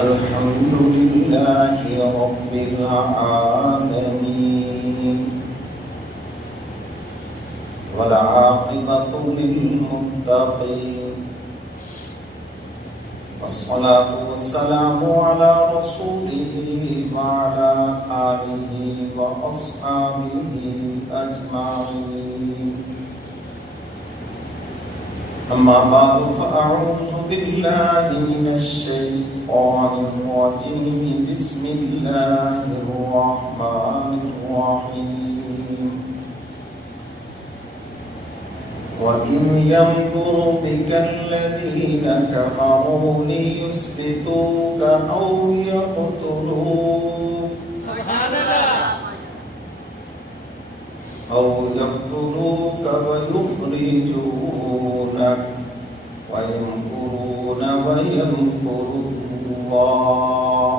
الحمد لله رب العالمين والعاقبة للمتقين والصلاة والسلام على رسوله وعلى آله وأصحابه أجمعين. أما بعد فأعوذ بالله من الشيطان الرجيم. بسم الله الرحمن الرحيم. وإذ يمكر بك الذين كفروا ليثبتوك أو يقتلوك ويخرجونك ويمكرون ويمكر الله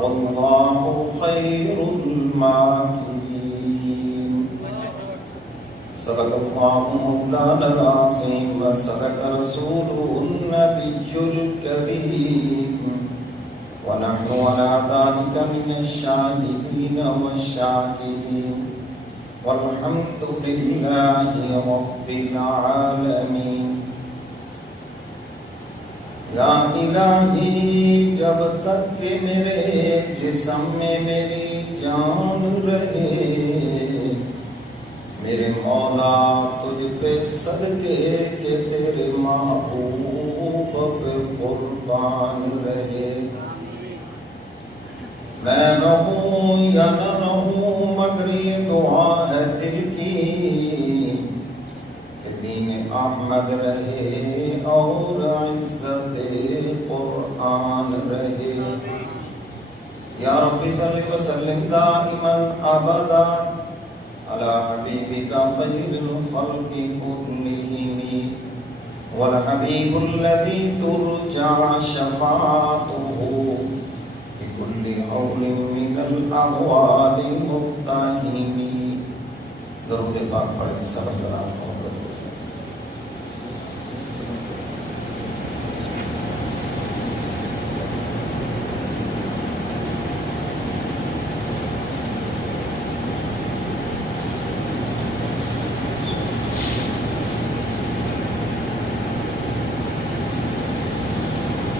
والله خير الماكرين. صدق الله مولانا العظيم وصدق رسوله النبي الكريم ونحن على ذلك من الشاهدين والشاكرين والحمد لله رب العالمین. یا الہی جب تک کہ میرے جسم میں میری جان رہے، میرے مولا تجھ پہ صدقے کہ تیرے محبوب پہ قربان رہے. میں رہوں یا نہ رہوں مگر یہ دعا ہے دل کی کہ دین احمد رہے اور عزت قرآن رہے. یا رب صلی وسلم دائما ابدا علی حبیبک خیر الخلق کلہم والحبیب الذی ترجع شفاعته بكل حول من الاحوال مفتاحین. درود پاک پڑھیں سب حضرات محبت سے.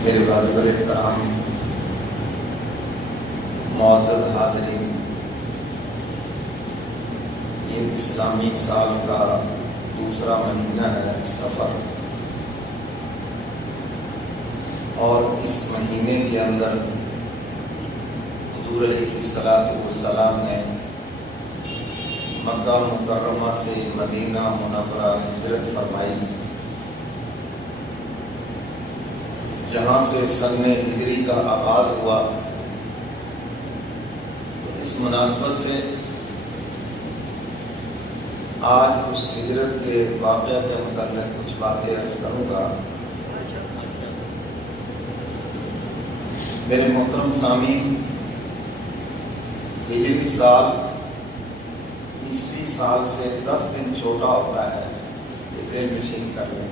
میرے واجب الاحترام معزز حاضرین، یہ اسلامی سال کا دوسرا مہینہ ہے سفر، اور اس مہینے کے اندر حضور علیہ الصلوۃ والسلام نے مکہ مکرمہ سے مدینہ منورہ ہجرت فرمائی، جہاں سے سن ہجری کا آغاز ہوا. اس مناسبت سے آج اس ہجرت کے واقعہ کے متعلق کچھ باتیں عرض کروں گا. میرے محترم سامعین، ہجری سال عیسوی سال سے 10 دن چھوٹا ہوتا ہے. یہ ذہن نشین کر لیں،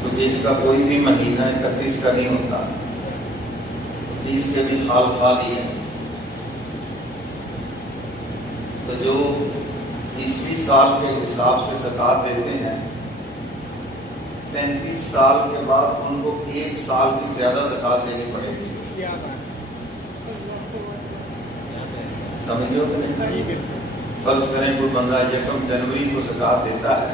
کیونکہ اس کا کوئی بھی مہینہ 31 کا نہیں ہوتا، 30 کے بھی خال ہی ہے. تو جو عیسوی سال کے حساب سے زکوٰۃ دیتے ہیں، 35 سال کے بعد ان کو 1 سال کی زیادہ زکوٰۃ دینی پڑے گی. سمجھو کہ نہیں؟ فرض کریں کوئی بندہ 1 جنوری کو زکوٰۃ دیتا ہے،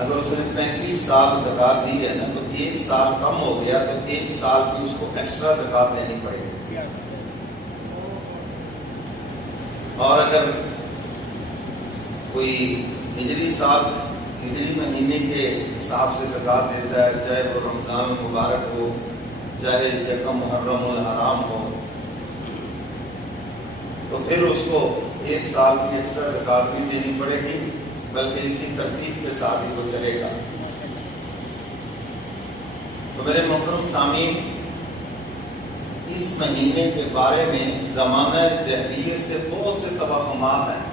اگر اس نے 35 سال زکوٰۃ دی ہے نا، تو 1 سال کم ہو گیا، تو 1 سال کی اس کو ایکسٹرا زکوٰۃ دینی پڑے گی. اور اگر کوئی ہجری سال ہجری مہینے کے حساب سے زکوٰۃ دیتا ہے، چاہے وہ رمضان المبارک ہو، چاہے 1 محرم الحرام ہو، تو پھر اس کو 1 سال کی ایکسٹرا زکوٰۃ بھی دینی پڑے گی، بلکہ اسی ترتیب کے ساتھ ہی وہ چلے گا. تو میرے محترم سامعین، اس مہینے کے بارے میں زمانہ جاہلیت سے بہت سے توہمات ہیں.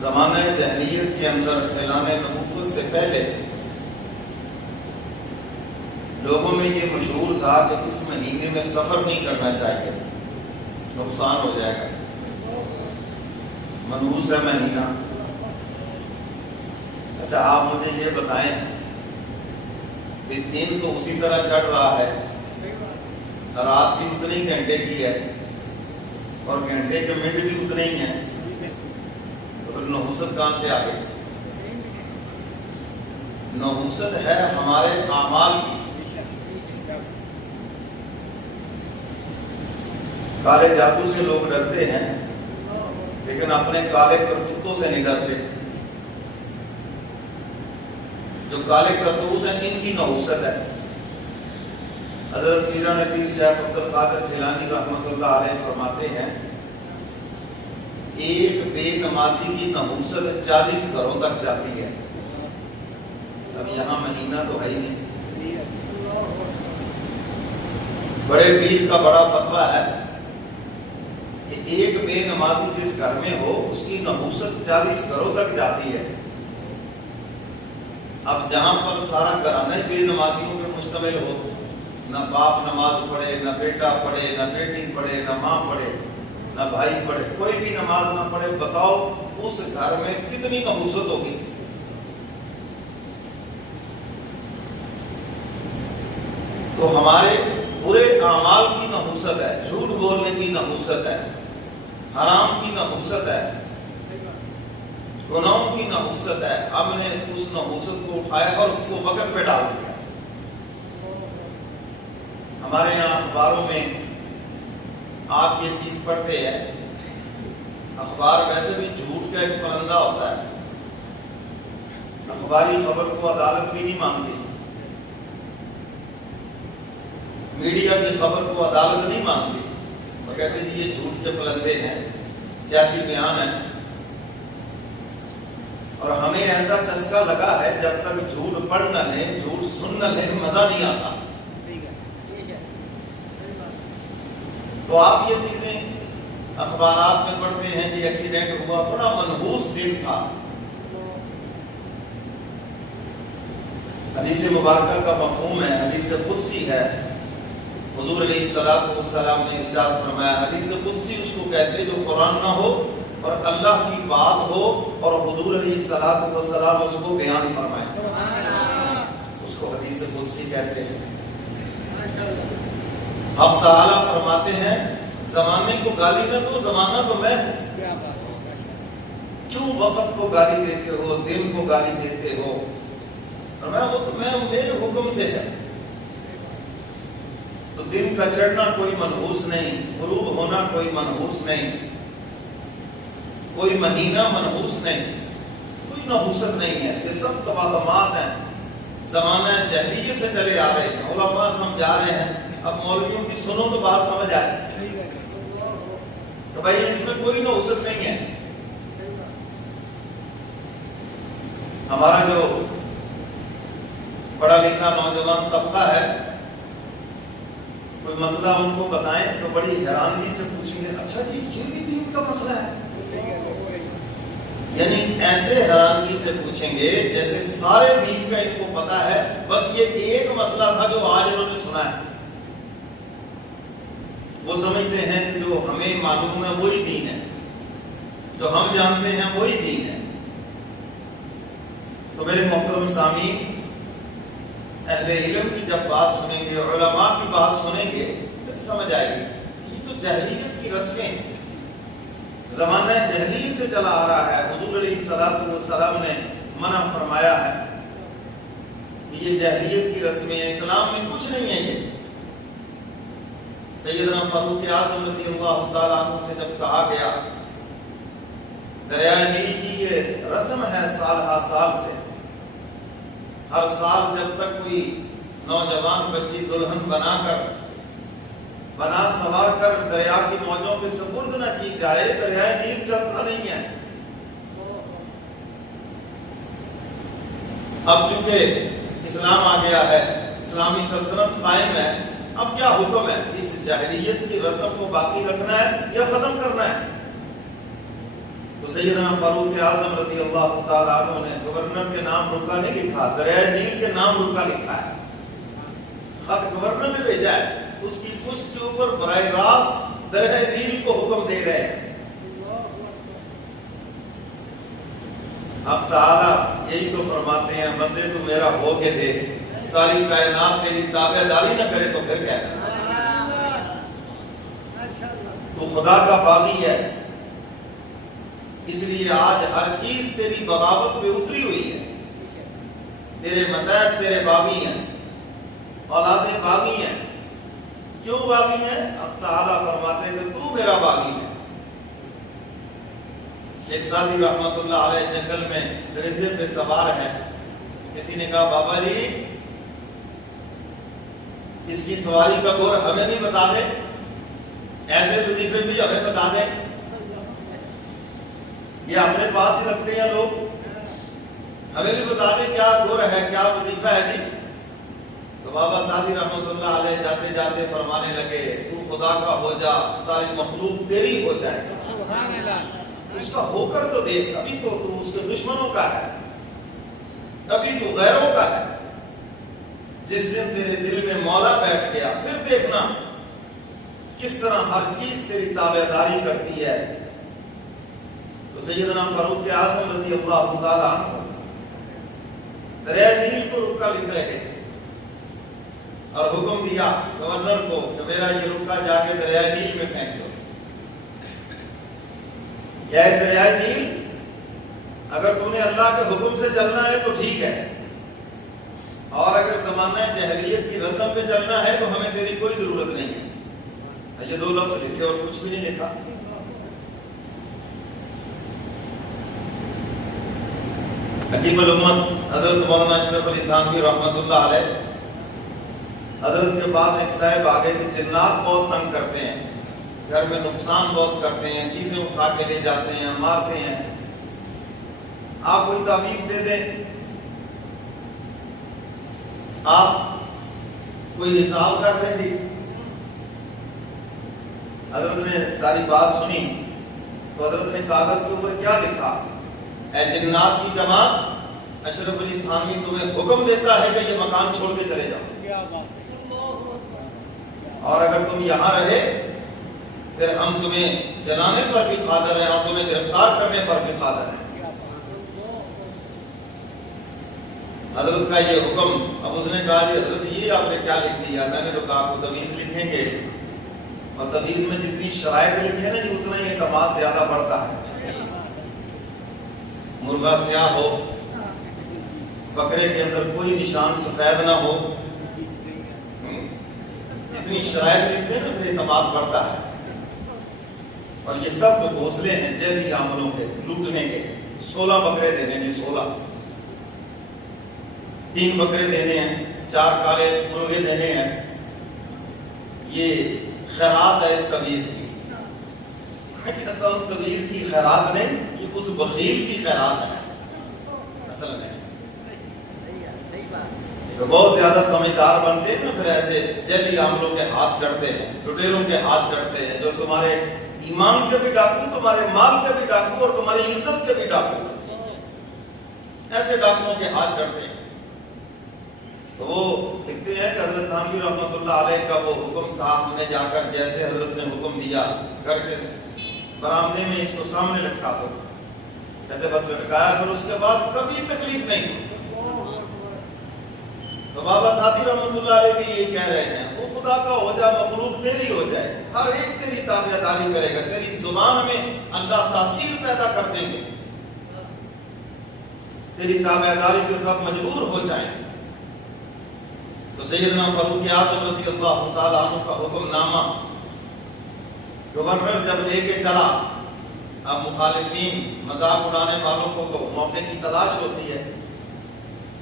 زمانہ جاہلیت کے اندر اعلان نبوت سے پہلے لوگوں میں یہ مشہور تھا کہ اس مہینے میں سفر نہیں کرنا چاہیے، نقصان ہو جائے گا، منحوس ہے مہینہ۔ اچھا آپ مجھے یہ بتائیں کہ دن تو اسی طرح چڑھ رہا ہے، رات بھی اتنے ہی گھنٹے کی ہے اور گھنٹے کے منٹ بھی اتنے ہی ہیں، تو پھر نحوست کہاں سے آ گئی؟ نحوست ہے ہمارے اعمال کی۔ کالے جادو سے لوگ ڈرتے ہیں لیکن اپنے کالے کرتوتوں سے نہیں ڈرتے۔ جو کالے کرتوت ہیں ان کی نحوست ہے۔ حضرت پیران پیر شیخ عبد القادر جیلانی رحمۃ اللہ علیہ فرماتے ہیں ایک بے نمازی کی نحوست 40 گھروں تک جاتی ہے۔ اب یہاں مہینہ تو ہے ہی نہیں۔ بڑے پیر کا بڑا فتویٰ ہے کہ ایک بے نمازی جس گھر میں ہو اس کی نحوست 40 گھروں تک جاتی ہے۔ اب جہاں پر سارا گھرانہ بے نمازیوں پہ مشتمل ہو، نہ باپ نماز پڑھے، نہ بیٹا پڑھے، نہ بیٹی پڑھے، نہ ماں پڑھے، نہ بھائی پڑھے، کوئی بھی نماز نہ پڑھے، بتاؤ اس گھر میں کتنی نحوست ہوگی؟ تو ہمارے برے اعمال کی نحوست ہے، جھوٹ بولنے کی نحوست ہے، حرام کی نحوست ہے، گناہوں کی نحوست ہے۔ ہم نے اس نحوست کو اٹھایا اور اس کو وقت پہ ڈال دیا۔ ہمارے یہاں اخباروں میں آپ یہ چیز پڑھتے ہیں، اخبار ویسے بھی جھوٹ کا ایک پرندہ ہوتا ہے، اخباری خبر کو عدالت بھی نہیں مانگتی، میڈیا کی خبر کو عدالت نہیں مانگتی، وہ کہتے ہیں یہ جھوٹ کے پرندے ہیں، سیاسی بیان ہے۔ اور ہمیں ایسا چسکا لگا ہے جب تک جھوٹ پڑھ نہ لیں، جھوٹ سن نہ لیں، مزہ نہیں آتا۔ تو آپ یہ چیزیں اخبارات میں پڑھتے ہیں کہ ایکسیڈنٹ ہوا، بڑا منحوس دن تھا۔ حدیث مبارکہ کا مفہوم ہے، حدیث قدسی ہے۔ حضور علیہ الصلوۃ والسلام نے ارشاد فرمایا، حدیث قدسی اس کو کہتے جو قرآن نہ ہو اور اللہ کی بات ہو اور حضور علیہ الصلوۃ والسلام اس کو بیان فرمائے، اس کو حدیث قدسی کہتے ہیں۔ اب تعالیٰ فرماتے ہیں زمانے کو گالی نہ دو، زمانہ تو میں ہوں، کیوں وقت کو گالی دیتے ہو، دن کو گالی دیتے ہو؟ فرمایا وہ تو میں ہوں، میرے حکم سے ہے۔ تو دن کا چڑھنا کوئی منحوس نہیں، غروب ہونا کوئی منحوس نہیں، کوئی مہینہ منحوس نہیں، کوئی نحوست نہیں ہے۔ یہ سب توہمات ہیں، زمانہ جاہلیت سے چلے آ رہے ہیں۔ علماء سمجھا رہے ہیں، اب مولویوں کی سنو تو بات سمجھ آئے تو بھائی اس میں کوئی نحوست نہیں ہے۔ ہمارا جو پڑھا لکھا نوجوان طبقہ ہے، کوئی مسئلہ ان کو بتائیں تو بڑی حیرانگی سے پوچھیں گے اچھا جی یہ بھی دین کا مسئلہ ہے؟ یعنی ایسے حیرانگی سے پوچھیں گے جیسے سارے دین کا ان کو پتا ہے، بس یہ ایک مسئلہ تھا جو آج انہوں نے سنا ہے۔ وہ سمجھتے ہیں کہ جو ہمیں معلوم ہے وہی دین ہے، جو ہم جانتے ہیں وہی دین ہے۔ تو میرے محترم سامعین، اہل علم کی جب بات سنیں گے، علماء کی بات سنیں گے، پھر سمجھ آئے گی یہ تو جاہلیت کی رسمیں ہیں، زمانہ جاہلیت سے چلا آ رہا ہے۔ حضور علیہ الصلوۃ والسلام نے منع فرمایا ہے کہ یہ جاہلیت کی رسمیں ہیں، اسلام میں کچھ نہیں ہے۔ یہ سیدنا فاروق اعظم رضی اللہ تعالیٰ عنہ سے جب کہا گیا دریائے نیل کی یہ رسم ہے سال ہر سال سے، ہر سال جب تک کوئی نوجوان بچی دلہن بنا سوار کر دریا کی موجوں کے سپرد نہ کی جائے، دریائے نیل چلتا نہیں ہے۔ اب چونکہ اسلام آ گیا ہے، اسلامی سلطنت قائم ہے، اب کیا حکم ہے؟ اس جاہلیت کی رسم کو باقی رکھنا ہے یا ختم کرنا ہے؟ تو سیدنا فاروق اعظم رضی اللہ تعالیٰ عنہ نے گورنر کے نام رکا نہیں لکھا، دریائے نیل کے نام رکا لکھا ہے، خط گورنر نے بھیجا ہے، اس کی پشت کے اوپر براہ راست دریائے نیل کو حکم دے رہے ہیں۔ اب تعالیٰ یہی تو فرماتے ہیں بندے تو میرا ہو کے دے، ساری کائنات تیری تابع داری نہ کرے تو پھر کیا ہے؟ تو خدا کا باغی ہے، اس لیے آج ہر چیز تیری بغاوت پہ اتری ہوئی ہے، تیرے متحد تیرے باغی ہیں، اولادیں باغی ہیں۔ کیوں باغی ہیں؟ اب تعالیٰ فرماتے ہیں کہ تو میرا باغی ہے۔ شیخ سعدی رحمت اللہ علیہ جنگل میں درندے پہ سوار ہیں، کسی نے کہا بابا جی اس کی سواری کا گور ہمیں بھی بتا دیں، ایسے وظیفے بھی ہمیں بتا دیں، یہ اپنے پاس ہی رکھتے ہیں لوگ، ہمیں بھی بتا دیں کیا گور ہے، کیا وظیفہ ہے جی۔ تو بابا سعدی رحمت اللہ علیہ جاتے جاتے فرمانے لگے تو خدا کا ہو جا، ساری مخلوق تیری ہو جائے، اس کا ہو کر تو دیکھ، ابھی تو اس کے دشمنوں کا ہے، ابھی تو غیروں کا ہے، جس دن تیرے دل میں مولا بیٹھ گیا پھر دیکھنا کس طرح ہر چیز تیری تابع داری کرتی ہے۔ تو سیدنا فاروق اعظم رضی اللہ تعالیٰ عنہ دریائے نیل کو رکا لکھ رہے اور حکم دیا گورنر کو کہ میرا یہ رکا جا کے دریائے نیل میں پھینک دو۔ کیا ہے دریائے نیل؟ اگر تم نے اللہ کے حکم سے چلنا ہے تو ٹھیک ہے، اور اگر زمانہ جاہلیت کی رسم پہ چلنا ہے تو ہمیں تیری کوئی ضرورت نہیں ہے۔ یہ دو لفظ لکھے اور کچھ بھی نہیں لکھا۔ حکیم الامت حضرت مولانا اشرف علی تھانوی رحمت اللہ علیہ، حضرت کے پاس ایک صاحب آگے کہ جنات بہت تنگ کرتے ہیں، گھر میں نقصان بہت کرتے ہیں، چیزیں اٹھا کے لے جاتے ہیں، مارتے ہیں، آپ کوئی تعویذ دے دیں، آپ کوئی حساب کر دیں جی۔ حضرت نے ساری بات سنی تو حضرت نے کاغذ کے اوپر کیا لکھا؟ اے جنات کی جماعت، اشرف علی تھانوی تمہیں حکم دیتا ہے کہ یہ مکان چھوڑ کے چلے جاؤ، اور اگر تم یہاں رہے پھر ہم تمہیں جلانے پر بھی قادر ہیں اور تمہیں گرفتار کرنے پر بھی قادر ہیں۔ حضرت کا یہ حکم، اب اس نے کہا جی حضرت یہ آپ نے کیا لکھ دیا؟ میں نے تو کہا آپ کو تعویذ لکھیں گے، اور تعویذ میں جتنی شرائط لکھے نا جی اتنا ہی اعتماد زیادہ بڑھتا ہے۔ مرغا سیاہ ہو، بکرے کے اندر کوئی نشان سفید نہ ہو، اتنی شرائط لکھتے ہیں نا پھر اعتماد بڑھتا ہے۔ اور یہ سب تو گھونسلے ہیں جعلی عملوں کے، لوٹنے کے۔ 16 بکرے دینے ہیں، 16 3 بکرے دینے ہیں، 4 کالے مرغے دینے ہیں، یہ خیرات ہے اس تعویذ کی۔ میں کہتا ہوں تعویذ کی خیرات نہیں، یہ اس بخیل کی خیرات ہے اصل میں۔ تو بہت زیادہ سمجھدار بنتے ہیں نا پھر ایسے جعلی عملوں کے ہاتھ چڑھتے ہیں، لٹیروں کے ہاتھ چڑھتے ہیں، جو تمہارے ایمان کے بھی ڈاکو، تمہارے مال کے بھی ڈاکو، اور تمہاری عزت کے بھی ڈاکو، ایسے ڈاکوؤں کے ہاتھ چڑھتے ہیں۔ تو وہ لکھتے ہیں کہ حضرت تھانوی رحمت اللہ علیہ کا وہ حکم تھا، ہم نے جا کر جیسے حضرت نے حکم دیا گھر کے برآمدے میں اس کو سامنے لٹکا دو، کہتے بس لٹکایا، پھر اس کے بعد کبھی تکلیف نہیں ہوئی۔ تو بابا سعدی رحمت اللہ علیہ بھی یہ کہہ رہے ہیں تو خدا کا ہو جا، مخلوق تیری ہو جائے، ہر ایک تیری تابع داری کرے گا، تیری زبان میں اللہ تاثیر پیدا کر دیں گے، تیری تابع داری کے سب مجبور ہو جائیں گے۔ تو سیدنا فاروق اعظم رضی اللہ تعالیٰ عنہ کا حکم نامہ گورنر جب لے کے چلا، اب مخالفین مذاق اڑانے والوں کو تو موقع کی تلاش ہوتی ہے،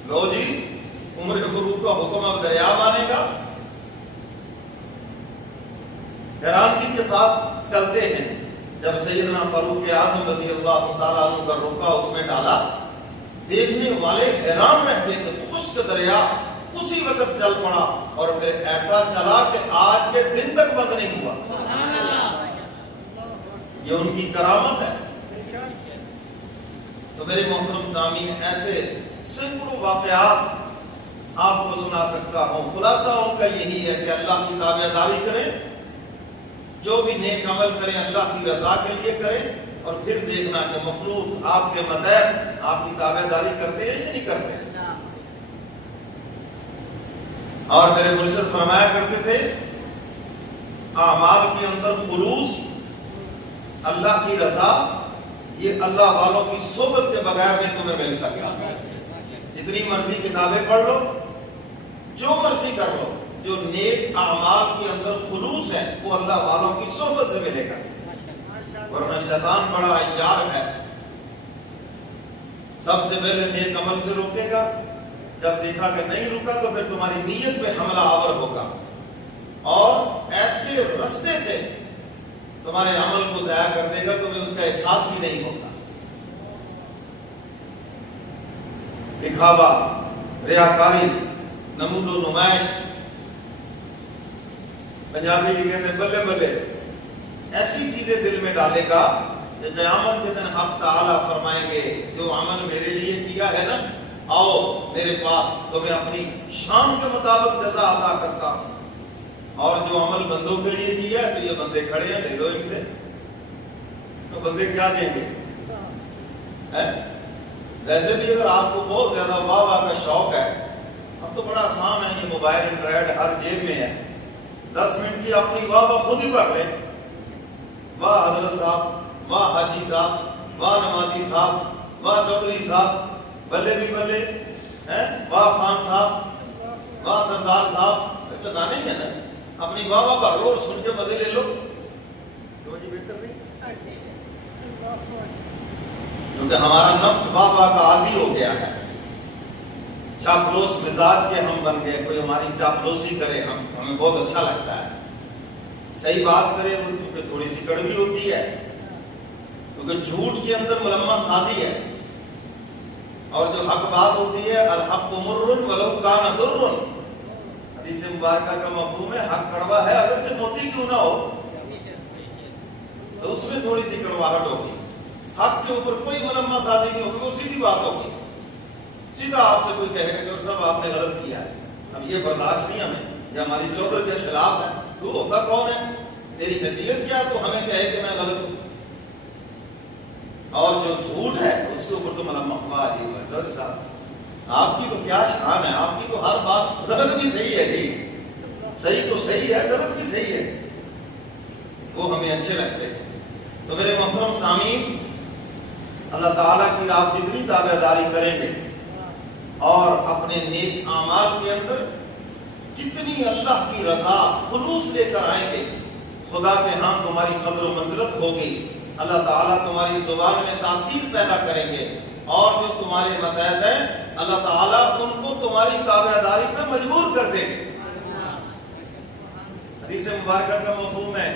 لو جی عمر فاروق کا حکم اب دریا مانے گا، حیرانگی کے ساتھ چلتے ہیں۔ جب سیدنا فاروق اعظم رضی اللہ تعالیٰ عنہ کا رکا اس میں ڈالا، دیکھنے والے حیران رہ گئے کہ خشک دریا اسی وقت چل پڑا، اور پھر ایسا چلا کہ آج کے دن تک بند نہیں ہوا۔ یہ ان کی کرامت ہے۔ تو میرے محترم سامعین ایسے سینکڑوں واقعات آپ کو سنا سکتا ہوں، خلاصہ ان کا یہی ہے کہ اللہ کی تابعداری کریں، جو بھی نیک عمل کریں اللہ کی رضا کے لیے کریں، اور پھر دیکھنا کہ مخلوق آپ کے مطابق آپ کی تابعداری کرتے ہیں یا نہیں کرتے۔ اور میرے مرشد فرمایا کرتے تھے اعمال کے اندر خلوص، اللہ کی رضا، یہ اللہ والوں کی صحبت کے بغیر نہیں تمہیں مل سکتا۔ جتنی مرضی کتابیں پڑھ لو، جو مرضی کر لو، جو نیک اعمال کے اندر خلوص ہے وہ اللہ والوں کی صحبت سے ملے گا، ورنہ شیطان بڑا عیار ہے، سب سے پہلے نیک عمل سے روکے گا، جب دیکھا کہ نہیں رکا تو پھر تمہاری نیت پہ حملہ آور ہوگا اور ایسے رستے سے تمہارے عمل کو ضائع کر دے گا، تمہیں اس کا احساس بھی نہیں ہوتا۔ دکھاوا، ریاکاری، نمود و نمائش، پنجابی جی کہتے ہیں بلے بلے، ایسی چیزیں دل میں ڈالے گا کہ قیامت کے دن حق تعالیٰ فرمائیں گے جو عمل میرے لیے کیا ہے نا، آؤ میرے پاس تو میں اپنی شان کے مطابق جزا عطا کرتا ہوں، اور جو عمل بندوں کے لیے کیا ہے تو یہ بندے کھڑے ہیں، دے دو ان سے، تو بندے کیا دیں گے؟ ویسے بھی اگر آپ کو بہت زیادہ واہ واہ کا شوق ہے، اب تو بڑا آسان ہے، یہ موبائل انٹرنیٹ ہر جیب میں ہے، 10 منٹ کی اپنی واہ واہ خود ہی پڑھ لیں، واہ حضرت صاحب، واہ حاجی صاحب، واہ نمازی صاحب، واہ چودھری صاحب، بلے بھی بلے، واہ خان صاحب، واہ سردار صاحب، تو گانے ہیں نا، اپنی واہ واہ پڑھ لو اور سن کے مزے لے لو، تو جی بہتر نہیں، کیونکہ ہمارا نفس واہ واہ کا عادی ہو گیا ہے، چاپلوس مزاج کے ہم بن گئے، کوئی ہماری چاپلوسی کرے ہمیں بہت اچھا لگتا ہے، صحیح بات کرے وہ کیونکہ تھوڑی سی کڑوی ہوتی ہے، کیونکہ جھوٹ کے اندر ملمہ سازی ہے، اور جو حق بات ہوتی ہے الحق مر ولو کان در، حدیث مبارکہ کا مفہوم ہے حق کڑوا ہے اگرچہ موتی کیوں نہ ہو، تو اس میں تھوڑی سی کڑواہٹ ہوگی، حق کے اوپر کوئی ملمہ سازی نہیں ہوگی، وہ سیدھی بات ہوگی، سیدھا آپ سے کوئی کہے گا کہ سب آپ نے غلط کیا ہے، اب یہ برداشت نہیں ہمیں، یہ ہماری چودھر کے خلاف ہے، تو ہوتا کون ہے، تیری حیثیت کیا تو ہمیں کہے کہ میں غلط ہوں، اور جو جھوٹ ہے اس کے اوپر تو ملمہ واجب ہے، چودھری صاحب آپ کی تو کیا شان ہے، آپ کی تو ہر بات غلط بھی صحیح ہے، جی صحیح تو صحیح ہے، غلط بھی صحیح ہے، وہ ہمیں اچھے لگتے ہیں۔ تو میرے محترم سامعین، اللہ تعالیٰ کی آپ جتنی تابعداری کریں گے اور اپنے نیک اعمال کے اندر جتنی اللہ کی رضا خلوص لے کر آئیں گے، خدا کے ہاں تمہاری قدر و منزلت ہوگی، اللہ تعالیٰ تمہاری زبان میں تاثیر پیدا کریں گے، اور جو تمہارے متحد ہیں اللہ تعالیٰ ان کو تمہاری تابعداری پہ مجبور کر دیں گے۔ حدیث مبارکہ کا مفہوم ہے،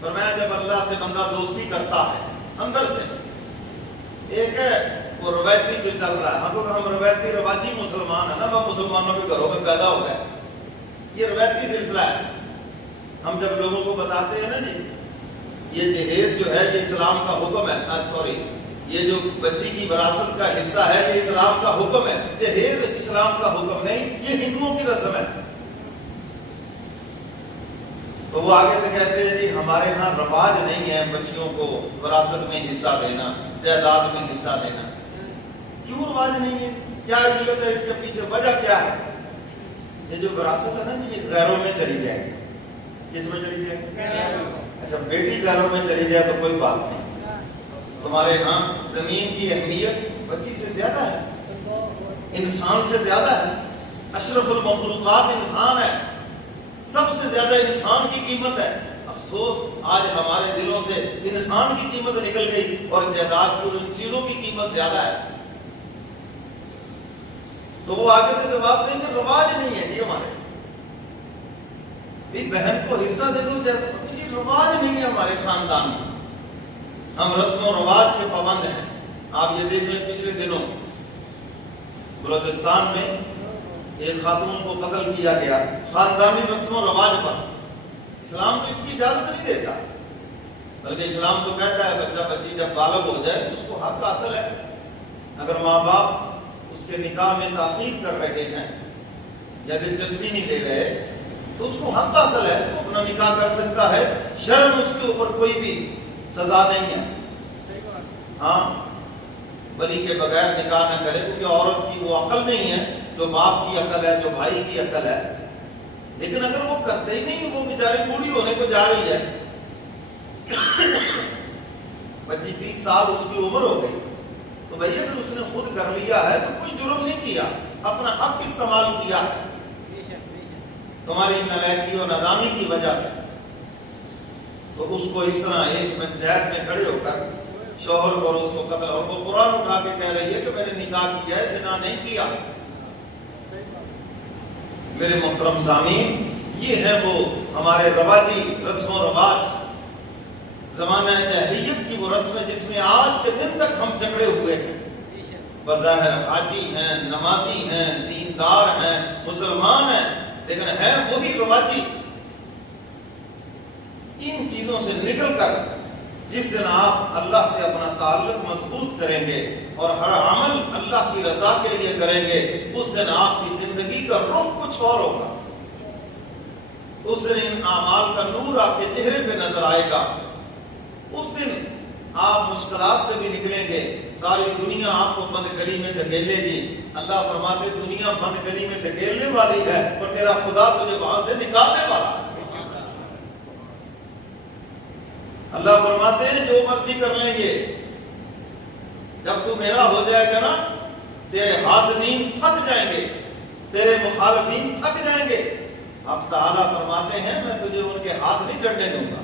فرمایا جب اللہ سے بندہ دوستی کرتا ہے اندر سے، ایک ہے وہ روایتی جو چل رہا ہے، ہم روایتی رواجی مسلمان ہیں نا، ہم مسلمانوں کے گھروں میں پیدا ہو گئے، یہ روایتی سلسلہ ہے، ہم جب لوگوں کو بتاتے ہیں نا جی یہ جہیز جو ہے یہ اسلام کا حکم ہے، یہ جو بچی کی وراثت کا حصہ ہے یہ اسلام کا حکم ہے، جہیز اسلام کا حکم نہیں، یہ ہندوؤں کی رسم ہے، تو وہ آگے سے کہتے ہیں جی ہمارے ہاں رواج نہیں ہے بچیوں کو وراثت میں حصہ دینا، جائیداد میں حصہ دینا، کیوں رواج نہیں ہے، کیا علت ہے اس کے پیچھے، وجہ کیا ہے؟ یہ جو وراثت ہے نا جی یہ غیروں میں چلی جائے گی، کس میں چلی جائے گی؟ اچھا بیٹی گھروں میں چلی جائے تو کوئی بات نہیں، تمہارے ہاں زمین کی اہمیت بچی سے زیادہ ہے، انسان سے زیادہ ہے، اشرف المخلوقات انسان ہے، سب سے زیادہ انسان کی قیمت ہے، افسوس آج ہمارے دلوں سے انسان کی قیمت نکل گئی اور جائیداد کو ان چیزوں کی قیمت زیادہ ہے، تو وہ آگے سے جواب دیں گے رواج نہیں ہے جی ہمارے، بہن کو حصہ دے دو جائیداد، یہ رواج نہیں ہے ہمارے خاندان میں، ہم رسم و رواج کے پابند ہیں۔ آپ یہ دیکھ لیں پچھلے دنوں بلوچستان میں ایک خاتون کو قتل کیا گیا خاندانی رسم و رواج پر، اسلام تو اس کی اجازت نہیں دیتا، بلکہ اسلام تو کہتا ہے بچہ بچی جب بالغ ہو جائے اس کو حق حاصل ہے اگر ماں باپ اس کے نکاح میں تاخیر کر رہے ہیں یا دلچسپی نہیں لے رہے تو اس کو حق حاصل ہے، وہ اپنا نکاح کر سکتا ہے، شرم اس کے اوپر کوئی بھی سزا نہیں ہے۔ ہاں ولی کے بغیر نکاح نہ کرے، کیونکہ عورت کی وہ عقل نہیں ہے جو باپ کی عقل ہے، جو بھائی کی عقل ہے۔ لیکن اگر وہ کرتے ہی نہیں، وہ بیچاری بوڑھی ہونے کو جا رہی ہے، 25-30 سال اس کی عمر ہو گئی، تو بھئی اگر اس نے خود کر لیا ہے تو کوئی جرم نہیں کیا، اپنا حق استعمال کیا تمہاری نالائکی اور نادانی کی وجہ سے۔ تو اس کو اس طرح ایک پنچایت میں کھڑے ہو کر شوہر کو اور اس کو قتل، اور وہ قرآن اٹھا کے کہہ رہی ہے کہ میں نے نکاح کیا ہے، زنا نہیں کیا۔ میرے محترم سامعین، یہ ہے وہ ہمارے رواجی رسم و رواج، زمانہ جاہلیت کی وہ رسم ہے جس میں آج کے دن تک ہم جکڑے ہوئے ہیں۔ بظاہر حاجی ہیں، نمازی ہیں، دیندار ہیں، مسلمان ہیں، لیکن ہے وہی رواجی۔ ان چیزوں سے نکل کر جس دن آپ اللہ سے اپنا تعلق مضبوط کریں گے اور ہر عمل اللہ کی رضا کے لیے کریں گے، اس دن آپ کی زندگی کا رخ کچھ اور ہوگا۔ اس دن ان اعمال کا نور آپ کے چہرے پہ نظر آئے گا۔ اس دن آپ مشکلات سے بھی نکلیں گے۔ ساری دنیا آپ کو بند گلی میں دھکیلے گی، اللہ فرماتے دنیا بند گلی میں دھکیلنے والی ہے اور تیرا خدا تجھے وہاں سے نکالنے والا ہے۔ اللہ فرماتے ہیں جو مرضی کر لیں گے، جب تو میرا ہو جائے گا نا، تیرے حاسدین تھک جائیں گے، تیرے مخالفین تھک جائیں گے۔ اب تعالیٰ فرماتے ہیں میں تجھے ان کے ہاتھ نہیں چڑھنے دوں گا،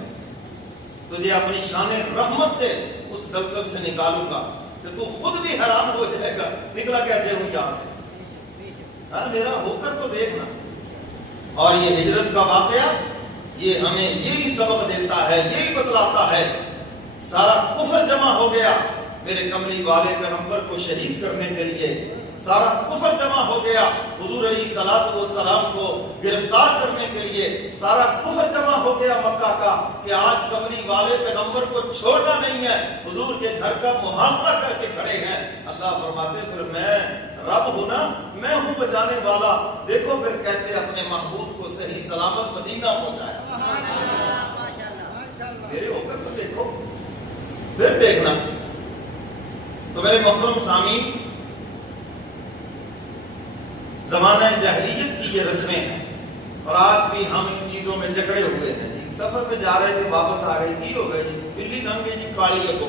تجھے اپنی شان رحمت سے اس دلدل سے نکالوں گا کہ تو خود بھی حیران ہو جائے گا نکلا کیسے ہوں یہاں سے۔ میرا ہو کر تو دیکھنا۔ اور یہ ہجرت کا واقعہ یہ ہمیں یہی سبق دیتا ہے، یہی بتلاتا ہے۔ سارا کفر جمع ہو گیا میرے کملی والے پیغمبر کو شہید کرنے کے لیے، سارا کفر جمع ہو گیا حضور علیہ الصلوۃ والسلام کو گرفتار کرنے کے لیے، سارا کفر جمع ہو گیا مکہ کا کہ آج کملی والے پیغمبر کو چھوڑنا نہیں ہے، حضور کے گھر کا محاصرہ کر کے کھڑے ہیں۔ اللہ فرماتے پھر میں رب ہوں نا، میں ہوں بچانے والا، دیکھو پھر کیسے اپنے محبوب کو صحیح سلامت مدینہ پہنچایا۔ میرے ہو کر تو دیکھو، پھر دیکھنا۔ تو میرے محترم سامعین، زمانہ جاہلیت کی یہ رسمیں ہیں اور آج بھی ہم ان چیزوں میں جکڑے ہوئے ہیں۔ سفر پہ جا رہے تھے، واپس آ گئے، کی ہو گئے جی بلی ننگے جی کالی اگو،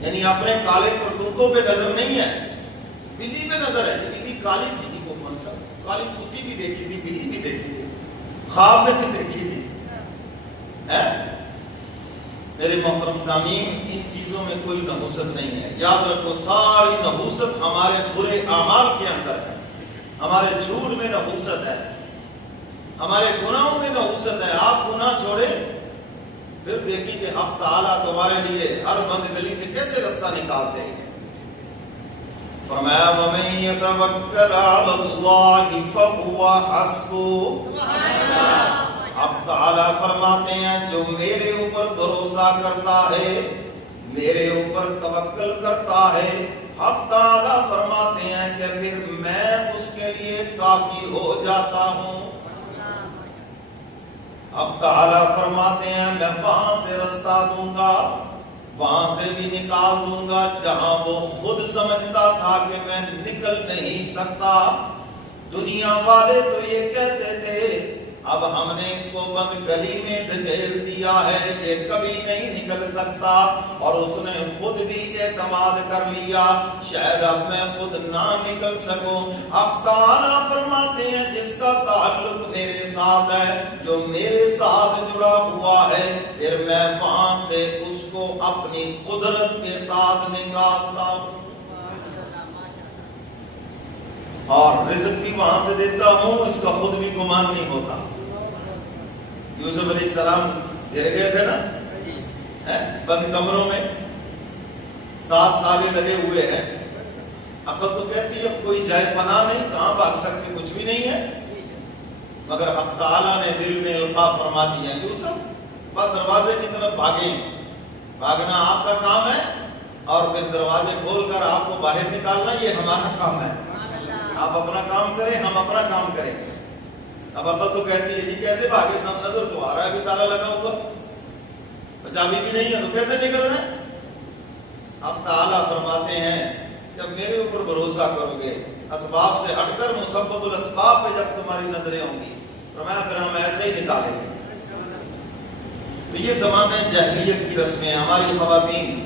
یعنی اپنے کالے کرتوتوں پہ نظر نہیں ہے، بلی پہ نظر ہے۔ بلی کالی تھی جی، کو منصب کالی کتی بھی دیکھی تھی، بلی بھی دیکھی تھی، خواب میں بھی دیکھی تھی۔ میرے محترم سامعین، ان چیزوں میں کوئی نحوست نہیں ہے۔ یاد رکھو ساری نحوست ہمارے برے اعمال کے اندر ہے، ہمارے جھوٹ میں نحوست ہے، ہمارے گناہوں میں نحوست ہے۔ آپ گناہ چھوڑیں، پھر دیکھیں کہ حق تعالیٰ تمہارے لیے ہر بند گلی سے کیسے رستہ نکالتے ہیں۔ فرمایا وَمَن يَتَوَكَّلْ عَلَى اللَّهِ فَهُوَ حَسْبُهُ۔ اب تعالیٰ فرماتے ہیں جو میرے اوپر بھروسہ کرتا ہے، میرے اوپر توکل کرتا ہے، حق تعالیٰ فرماتے ہیں کہ پھر میں اس کے لیے کافی ہو جاتا ہوں۔ اب تعالیٰ فرماتے ہیں میں وہاں سے رستہ دوں گا، وہاں سے بھی نکال دوں گا جہاں وہ خود سمجھتا تھا کہ میں نکل نہیں سکتا۔ دنیا والے تو یہ کہتے تھے اب ہم نے اس کو بند گلی میں دھکیل دیا ہے، یہ کبھی نہیں نکل سکتا، اور اس نے خود بھی اعتماد کر لیا شاید اب میں خود نہ نکل سکوں۔ اب تعالیٰ فرماتے ہیں جس کا تعلق میرے ساتھ ہے، جو میرے ساتھ جڑا ہوا ہے، پھر میں وہاں سے اس کو اپنی قدرت کے ساتھ نکالتا ہوں اور رزق بھی وہاں سے دیتا ہوں، اس کا خود بھی گمان نہیں ہوتا۔ یوسف علیہ السلام گر گئے تھے نا بند کمروں میں، 7 تالے لگے ہوئے ہیں، عقل تو کہتی ہے اب کوئی جائے پناہ نہیں، کہاں بھاگ سکتے، کچھ بھی نہیں ہے، مگر حق تعالیٰ نے دل میں القاء فرما دیا یوسف بس دروازے کی طرف بھاگیں، بھاگنا آپ کا کام ہے، اور پھر دروازے کھول کر آپ کو باہر نکالنا یہ ہمارا کام ہے. آپ اپنا کام کریں, ہم اپنا کام کریں. اب عقل تو کہتی ہے جی کیسے بھاگے, سب نظر تو آ رہا ہے ابھی تالا لگا ہوا, چابی بھی نہیں ہے تو کیسے نکل رہے ہیں. اب تعالیٰ فرماتے ہیں جب میرے اوپر بھروسہ کرو گے, اسباب سے ہٹ کر مسبب الاسباب پہ جب تمہاری نظریں ہوں گی, فرمایا پھر ہم ایسے ہی نکالیں گے. تو یہ زمانے جاہلیت کی رسمیں ہماری خواتین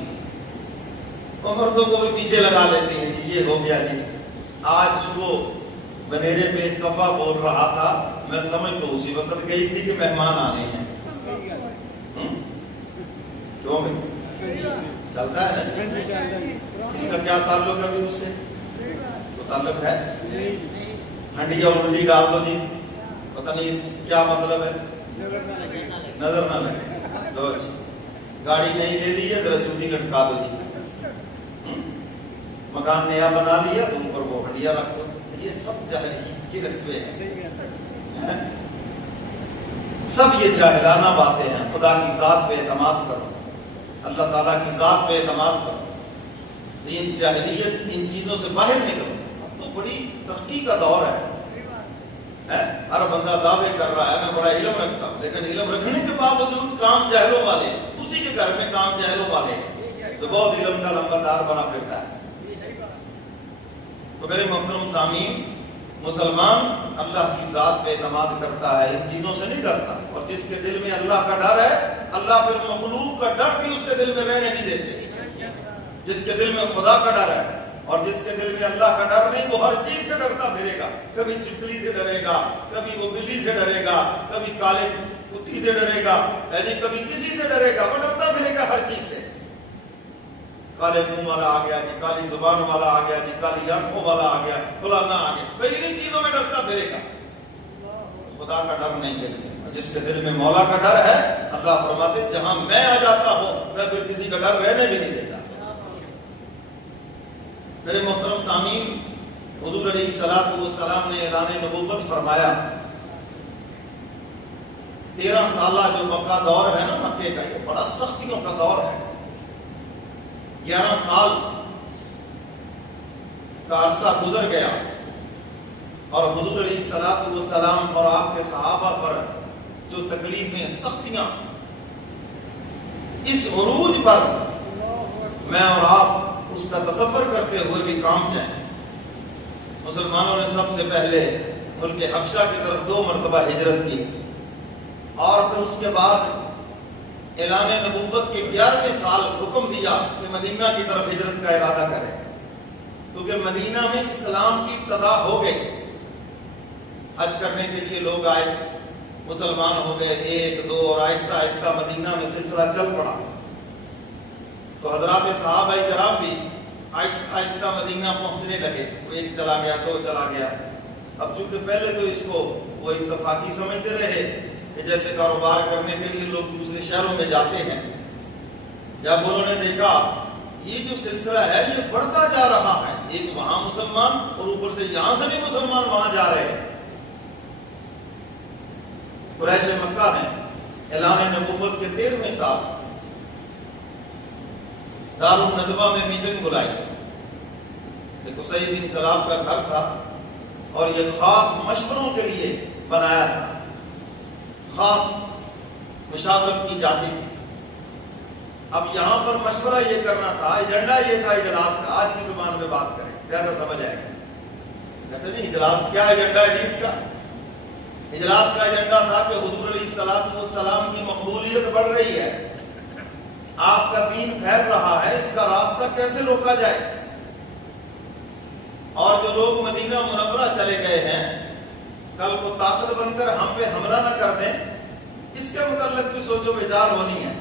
مردوں کو بھی پیچھے لگا لیتی ہیں جی یہ ہو گیا جی. آج صبح بنیرے پہ کبا بول رہا تھا, میں سمجھ تو اسی وقت گئی تھی کہ مہمان آنے ہیں. کیوں بھائی چلتا ہے نا, اس کا کیا تعلق ہے ابھی اس سے, تو تعلق ہے. ہنڈی اور الٹی ڈال دو جی, پتہ نہیں اس کیا مطلب ہے, نظر نہ لگے. تو گاڑی نہیں لے لی ہے ذرا جوتی لٹکا دو جی. مکان نیا بنا لیا تو اوپر وہ ہڈیاں رکھ دو. یہ سب جاہلیت کی رسمیں ہیں, سب یہ جاہلانہ باتیں ہیں. خدا کی ذات پہ اعتماد کرو, اللہ تعالیٰ کی ذات پہ اعتماد کرو. ان جاہلیت ان چیزوں سے باہر نکلو. اب تو بڑی ترقی کا دور ہے, ہر بندہ دعوے کر رہا ہے میں بڑا علم رکھتا ہوں, لیکن علم رکھنے کے باوجود کام جاہلوں والے, اسی کے گھر میں کام جاہلوں والے تو بہت علم کا لمبردار بنا پھرتا ہے. تو میرے محترم سامعین, مسلمان اللہ کی ذات پہ اعتماد کرتا ہے, ان چیزوں سے نہیں ڈرتا. اور جس کے دل میں اللہ کا ڈر ہے, اللہ پھر مخلوق کا ڈر بھی اس کے دل میں رہنے نہیں دیتے. جس کے دل میں خدا کا ڈر ہے اور جس کے دل میں اللہ کا ڈر نہیں, وہ ہر چیز سے ڈرتا پھرے گا. کبھی چھپکلی سے ڈرے گا, کبھی وہ بلی سے ڈرے گا, کبھی کالے کتی سے ڈرے گا, یعنی کبھی کسی سے ڈرے گا. وہ ڈرتا پھرے گا ہر چیز سے. کالے منہ والا آ گیا جی, کالی زبان والا آ گیا جی, کالی آنکھوں والا آ گیا, فلانا آ گیا, کئی انہیں چیزوں میں ڈرتا پھرے گا. خدا کا ڈر نہیں دل میں. جس کے دل میں مولا کا ڈر ہے, اللہ فرماتے جہاں میں آ جاتا ہوں میں پھر کسی کا ڈر رہنے بھی نہیں دیتا. میرے محترم سامعین, حضور علیہ الصلوۃ والسلام نے اعلان نبوت فرمایا. 13 سالہ جو مکہ دور ہے نا مکے کا, یہ بڑا سختیوں کا دور ہے. 11 سال کا عرصہ گزر گیا اور حضور علیہ الصلوۃ والسلام اور آپ کے صحابہ پر جو تکلیفیں, سختیاں, اس عروج پر میں اور آپ اس کا تصور کرتے ہوئے بھی کام سے ہیں. مسلمانوں نے سب سے پہلے ملک حبشہ کی طرف 2 مرتبہ ہجرت کی, اور پھر اس کے بعد اعلان نبوت کے 11ویں سال حکم دیا کہ مدینہ کی طرف ہجرت کا ارادہ کریں, کیونکہ مدینہ میں اسلام کی ابتدا ہو گئی. حج کرنے کے لیے لوگ آئے, مسلمان ہو گئے 1 2, اور آہستہ آہستہ مدینہ میں سلسلہ چل پڑا. تو حضرات صحابہ کرام بھی آہستہ آہستہ مدینہ پہنچنے لگے. وہ ایک چلا گیا, 2 چلا گیا. اب چونکہ پہلے تو اس کو وہ اتفاقی سمجھتے رہے کہ جیسے کاروبار کرنے کے لیے لوگ دوسرے شہروں میں جاتے ہیں. جب انہوں نے دیکھا یہ جو سلسلہ ہے یہ بڑھتا جا رہا ہے, ایک وہاں مسلمان اور اوپر سے یہاں سے بھی مسلمان وہاں جا رہے ہیں, قریش مکہ نے اعلان نبوت کے 13ویں سال دار الندوہ میں میٹنگ بلائی. دیکھو قصی بن کلاب کا گھر تھا اور یہ خاص مشوروں کے لیے بنایا تھا, خاص مشاورت کی جاتی تھی. اب یہاں پر مشورہ یہ کرنا تھا, ایجنڈا یہ تھا اجلاس کا, آج کی زبان میں بات کریں زیادہ سمجھ آئے گا. کہتے نہیں اجلاس کیا ایجنڈا ہے اس کا. اجلاس کا ایجنڈا تھا کہ حضور علیہ الصلوۃ والسلام کی مقبولیت بڑھ رہی ہے, آپ کا دین پھیل رہا ہے, اس کا راستہ کیسے روکا جائے. اور جو لوگ مدینہ منورہ چلے گئے ہیں کل کو طاقت بن کر ہم پہ حملہ نہ کر دیں, اس کے متعلق بھی سوچ و وچار ہونی ہے.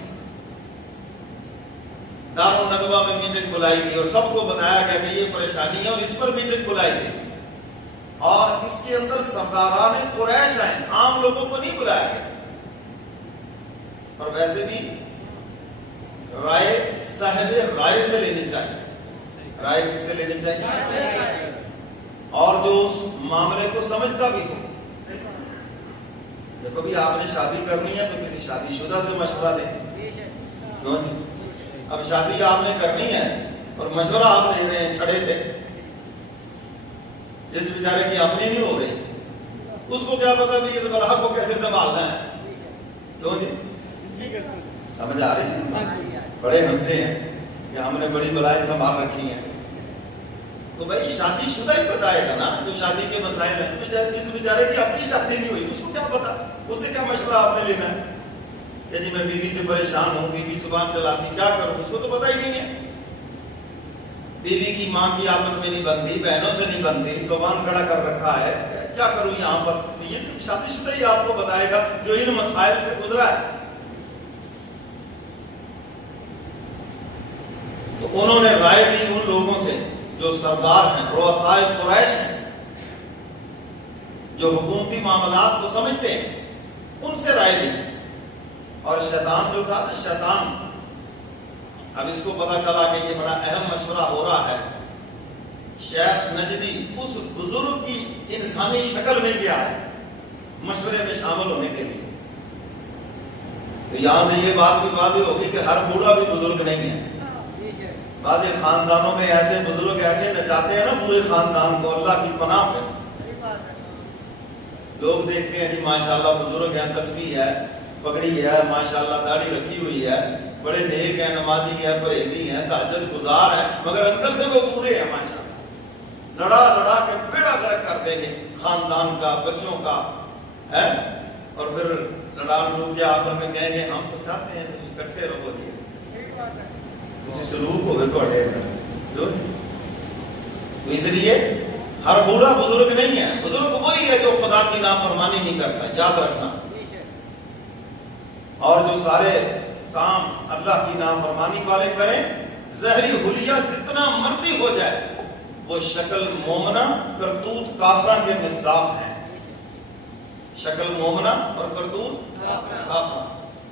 دار الندوہ میں میٹنگ بلائی گئی اور سب کو بتایا گیا کہ یہ پریشانی ہے اور اس پر میٹنگ بلائی گئی. اور اس کے اندر سرداران قریش ہیں, عام لوگوں کو نہیں بلایا گیا. اور ویسے بھی رائے صاحب رائے سے لینی چاہیے. رائے کس سے لینی چاہیے؟ اور جو اس معاملے کو سمجھتا بھی ہو. دیکھو بھی آپ نے شادی کرنی ہے تو کسی شادی شدہ سے مشورہ دیں. اب شادی آپ نے کرنی ہے اور مشورہ آپ لے رہے ہیں چھڑے سے، جس بیچارے کی اپنی نہیں ہو رہی، اس کو کیا پتا بھی اس بلا کو کیسے سنبھالنا ہے؟ کیوں جی؟ سمجھ آ رہی ہے؟ بڑے ہنسے ہیں کہ ہم نے بڑی بلائیں سنبھال رکھی ہیں۔ تو بھائی شادی شدہ ہی بتائے گا نا جو شادی کے مسائل ہیں۔ جس بیچارے کی اپنی شادی نہیں ہوئی اس کو کیا پتا، اس سے کیا مشورہ آپ نے لینا ہے؟ کہ جی میں بیوی سے پریشان ہوں، بیوی زبان چلاتی، کیا کروں؟ اس کو تو پتا ہی نہیں ہے۔ بیوی کی ماں کی آپس میں نہیں بنتی، بہنوں سے نہیں بنتی، زبان کھڑا کر رکھا ہے، کیا کروں یہاں پر؟ یہ تو شادی شدہ ہی آپ کو بتائے گا جو ان مسائل سے گزرا ہے۔ تو انہوں نے رائے لی ان لوگوں سے جو سردار ہیں، رؤسائے قریش ہیں، جو حکومتی معاملات کو سمجھتے ہیں، ان سے رائے لی۔ اور شیطان جو تھا نا، شیطان اب اس کو پتا چلا کہ یہ بڑا اہم مشورہ ہو رہا ہے، شیخ نجدی اس بزرگ کی انسانی شکل میں گیا ہے مشورے میں شامل ہونے کے لیے۔ تو یہاں سے یہ بات بھی واضح ہوگی کہ ہر بوڑھا بھی بزرگ نہیں ہے۔ بعض خاندانوں میں ایسے بزرگ ایسے نچاتے ہیں نا پورے خاندان کو اللہ کی پناہ میں۔ لوگ دیکھتے ہیں جی ماشاءاللہ بزرگ ہیں، تسبیح ہے، پگڑی ہے، ماشاءاللہ داڑھی رکھی ہوئی ہے، بڑے نیک ہیں، نمازی ہیں، پرہیزی ہیں، تہجد گزار ہیں، مگر اندر سے وہ پورے ہیں ماشاءاللہ، لڑا لڑا کے بیڑا غرق کر دیں گے خاندان کا، بچوں کا ہے، اور پھر لڑا لوگ کے آخر میں کہیں گے ہم تو چاہتے ہیں اکٹھے رہو جی، اسی سلوک ہو گئے تھوڑے اندر۔ تو اس لیے ہر بوڑھا بزرگ نہیں ہے، بزرگ وہی ہے جو خدا کی نافرمانی نہیں کرتا، یاد رکھنا۔ اور جو سارے کام اللہ کی نافرمانی والے کریں، زہری حلیہ جتنا مرضی ہو جائے، وہ شکل مومنہ کرتوت کافرہ کے مصداق ہیں۔ شکل مومنہ اور کرتوت کافرہ،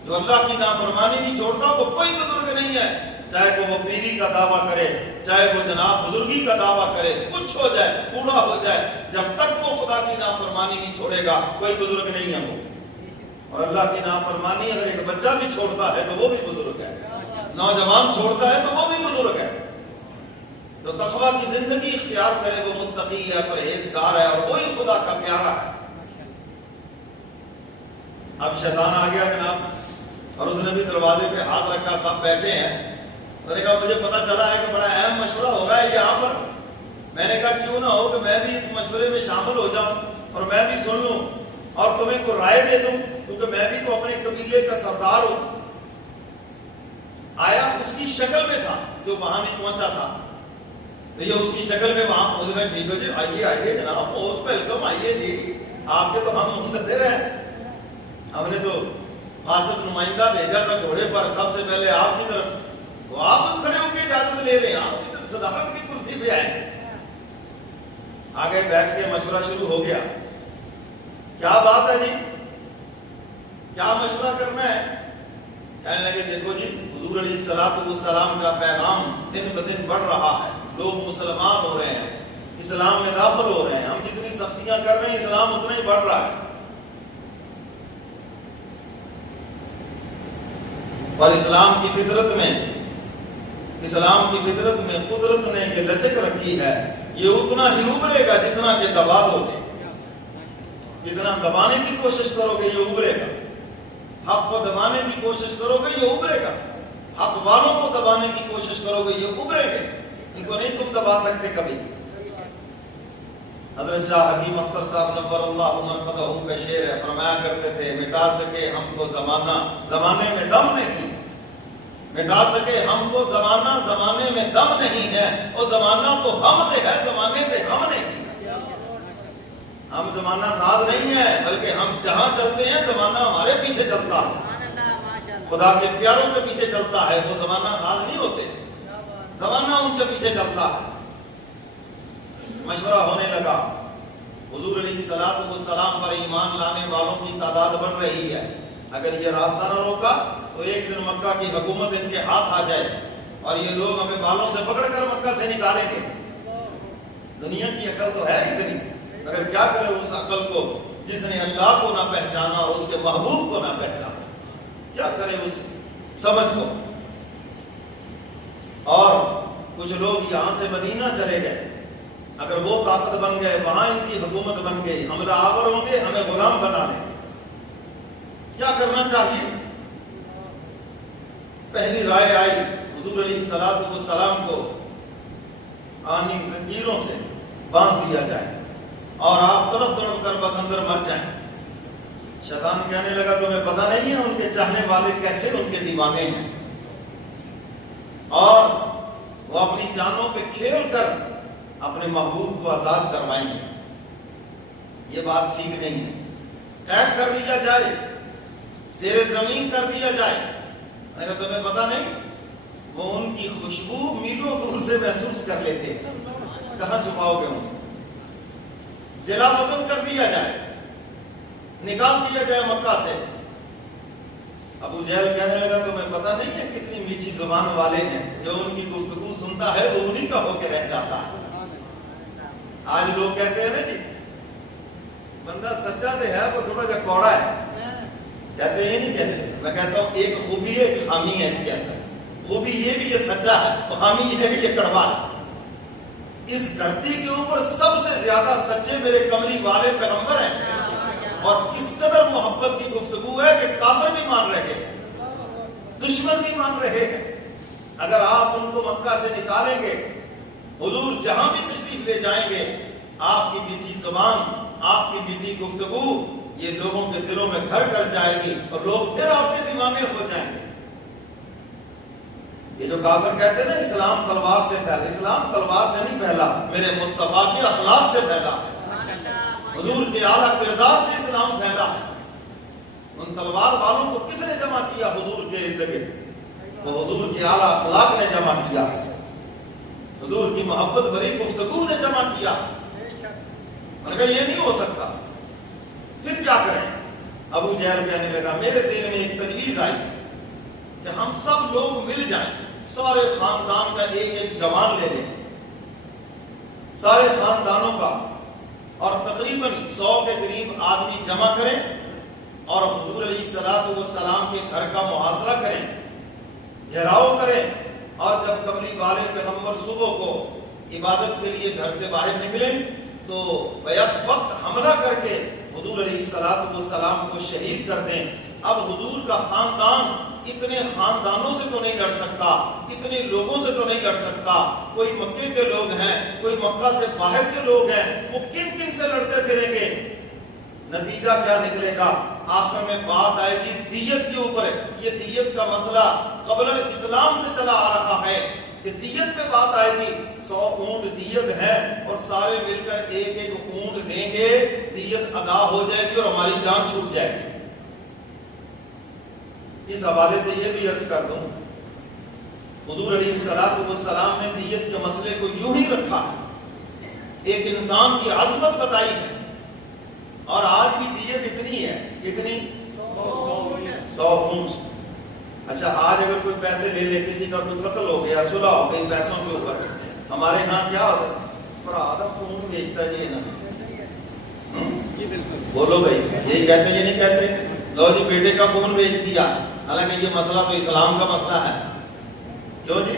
جو اللہ کی نافرمانی نہیں چھوڑتا وہ کوئی بزرگ نہیں ہے، چاہے وہ پیری کا دعویٰ کرے، چاہے وہ جناب بزرگی کا دعویٰ کرے، کچھ ہو جائے، بوڑھا ہو جائے، جب تک وہ خدا کی نافرمانی نہیں چھوڑے گا کوئی بزرگ نہیں ہے وہ۔ اور اللہ کی نافرمانی اگر ایک بچہ بھی چھوڑتا ہے تو وہ بھی بزرگ ہے، نوجوان چھوڑتا ہے تو وہ بھی بزرگ ہے۔ تو تقویٰ کی زندگی اختیار کرے وہ متقی ہے، پرہیزگار ہے، اور وہی خدا کا پیارا ہے۔ اب شیطان آ گیا جناب، اور اس نے بھی دروازے پہ ہاتھ رکھا، سب بیٹھے ہیں۔ میں نے کہا مجھے پتا چلا ہے کہ بڑا اہم مشورہ ہو رہا ہے یہاں پر۔ میں نے کہا کیوں نہ ہو کہ میں بھی اس مشورے میں شامل ہو جاؤں اور میں بھی سن لوں اور تمہیں کو رائے دے دوں، کیونکہ میں بھی تو اپنے قبیلے کا سردار ہوں۔ آیا اس کی شکل میں تھا جو وہاں نہیں پہنچا تھا، تو یہ اس کی شکل میں وہاں پہنچ گئے۔ ٹھیک ہے جی، آئیے آئیے جناب، موسٹ ویلکم، آئیے جی، آپ کے تو ہم منتظر ہیں۔ ہم نے تو خاص نمائندہ بھیجا تھا گھوڑے پر، سب سے پہلے آپ کی طرف، تو آپ کھڑے ہو کے اجازت لے رہے ہیں، آپ کی طرف صدارت کی کرسی پہ آئے۔ آگے بیٹھ کے مشورہ شروع ہو گیا۔ کیا بات ہے جی، کیا مشورہ کرنا ہے؟ کہنے لگے دیکھو جی، حضور علیہ السلام کا پیغام دن بدن بڑھ رہا ہے، لوگ مسلمان ہو رہے ہیں، اسلام میں داخل ہو رہے ہیں، ہم جتنی سختیاں کر رہے ہیں اسلام اتنا ہی بڑھ رہا ہے، اور اسلام کی فطرت میں قدرت نے یہ لچک رکھی ہے، یہ اتنا ہی ابھرے گا جتنا کہ دبا دو گے، جتنا دبانے کی کوشش کرو گے یہ ابھرے گا، حق کو دبانے کی کوشش کرو گے یہ ابھرے گا، حق والوں کو دبانے کی کوشش کرو گے یہ ابھرے گے، ان کو نہیں تم دبا سکتے کبھی۔ حضرت شاہ حکیم اختر صاحب نور اللہ مرقدہ کا شعر ہے، فرمایا کرتے تھے مٹا سکے ہم کو زمانہ، زمانے میں دم نہیں، مٹا سکے ہم کو زمانہ، زمانے میں دم نہیں ہے، اور زمانہ تو ہم سے ہے، زمانے سے ہم نہیں ہے۔ ہم زمانہ ساز نہیں ہے، بلکہ ہم جہاں چلتے ہیں زمانہ ہمارے پیچھے چلتا ہے، خدا کے پیاروں کے پیچھے چلتا ہے، وہ زمانہ ساز نہیں ہوتے، زمانہ ان کے پیچھے چلتا ہے۔ مشورہ ہونے لگا، حضور علیہ السلام پر ایمان لانے والوں کی تعداد بڑھ رہی ہے، اگر یہ راستہ نہ روکا تو ایک دن مکہ کی حکومت ان کے ہاتھ آ جائے اور یہ لوگ ہمیں بالوں سے پکڑ کر مکہ سے نکالیں گے۔ دنیا کی عقل تو ہے اتنی، اگر کیا کرے اس عقل کو جس نے اللہ کو نہ پہچانا اور اس کے محبوب کو نہ پہچانا، کیا کرے اس سمجھ کو۔ اور کچھ لوگ یہاں سے مدینہ چلے گئے، اگر وہ طاقت بن گئے، وہاں ان کی حکومت بن گئی، حملہ آور ہوں گے، ہمیں غلام بنا لیں. کیا کرنا چاہیے؟ پہلی رائے آئی حضور علیہ السلام کو آنی زنجیروں سے باندھ دیا جائے اور آپ تڑپ تڑپ کر بس اندر مر جائیں. شیطان کہنے لگا تمہیں پتہ نہیں ہے ان کے چاہنے والے کیسے ان کے دیوانے ہیں، اور وہ اپنی جانوں پہ کھیل کر اپنے محبوب کو آزاد کروائیں گے. یہ بات ٹھیک نہیں ہے. قید کر لیا جائے، زیر زمین کر دیا جائے. اگر تمہیں پتہ نہیں، وہ ان کی خوشبو میلوں دور سے محسوس کر لیتے ہیں، کہاں چھپاؤ گے انہیں؟ جلا وطن کر دیا جائے، نکال دیا جائے مکہ سے. ابو جہل کہنے لگا تمہیں پتہ نہیں ہے کتنی میٹھی زبان والے ہیں، جو ان کی گفتگو سنتا ہے وہ انہی کا ہو کے رہ جاتا ہے. آج لوگ کہتے ہیں نا جی بندہ سچا تو ہے، وہ تھوڑا سا کوڑا ہے. کہتے ہیں نہیں کہتے؟ میں کہتا ہوں ایک خوبی ہے، ایک خامی ہے اس کے اندر. خوبی یہ کہ یہ سچا ہے، خامی یہ ہے کہ یہ کڑوا ہے. اس دھرتی کے اوپر سب سے زیادہ سچے میرے کملی والے پیغمبر ہیں، اور کس قدر محبت کی گفتگو ہے کہ کافر بھی مان رہے ہیں، دشمن بھی مان رہے ہیں. اگر آپ ان کو مکہ سے نکالیں گے، حضور جہاں بھی تشریف لے جائیں گے، آپ کی میٹھی زبان، آپ کی میٹھی گفتگو یہ لوگوں کے دلوں میں گھر کر جائے گی، اور لوگ پھر آپ کے دیوانے ہو جائیں گے. یہ جو کافر کہتے ہیں نا اسلام تلوار سے پھیلا، اسلام تلوار سے نہیں پھیلا، میرے مصطفیٰ کے اخلاق سے پھیلا ہے. حضور کے اعلیٰ کردار سے اسلام پھیلا ہے. ان تلوار والوں کو کس نے جمع کیا؟ حضور کے ارد گرد. وہ حضور کے اعلیٰ اخلاق نے جمع کیا، حضور کی محبت بھری گفتگو نے جمع کیا. میں نے کہا یہ نہیں ہو سکتا، پھر کیا کریں؟ ابو جہل کہنے لگا میرے ذہن میں ایک تجویز آئی کہ ہم سب لوگ مل جائیں، سارے خاندان کا ایک ایک جوان لے لیں، سارے خاندانوں کا، اور تقریباً 100 کے قریب آدمی جمع کریں اور حضور علیہ السلام کے گھر کا محاصرہ کریں، گھیراؤ کریں. اور جب قبلی والے پیغمبر صبح کو عبادت کے لیے گھر سے باہر نکلیں تو بیک وقت حملہ کر کے حضور علیہ السلام کو شہید کر دیں. اب حضور کا خاندان اتنے خاندانوں سے تو نہیں لڑ سکتا، اتنے لوگوں سے تو نہیں لڑ سکتا. کوئی مکے کے لوگ ہیں، کوئی مکہ سے باہر کے لوگ ہیں، وہ کن کن سے لڑتے پھریں گے؟ نتیجہ کیا نکلے گا؟ آخر میں بات آئے گی دیت کے اوپر. یہ دیت کا مسئلہ قبل اسلام سے چلا آ رہا ہے کہ دیت پہ بات آئے گی. 100 اونٹ دیت ہے اور سارے مل کر ایک ایک اونٹ دیں گے، دیت ادا ہو جائے گی اور ہماری جان چھوٹ جائے گی. اس حوالے سے یہ بھی عرض کر دوں، حضور علیہ السلام نے دیت کے مسئلے کو یوں ہی رکھا، ایک انسان کی عظمت بتائی ہے. اور آج بھی دیت اتنی ہے، کتنی؟ 100 اونٹ. اچھا آج اگر کوئی پیسے لے لے، کسی کا کوئی قتل ہو گیا، صلح ہو گئی پیسوں کے اوپر، ہمارے ہاں کیا ہوتا ہے؟ پر آدھا خون بیچتا جی نا. بولو بھائی، یہی کہتے یہ نہیں کہتے؟ لو جی بیٹے کا خون بیچ دیا. حالانکہ یہ مسئلہ تو اسلام کا مسئلہ ہے. کیوں جی؟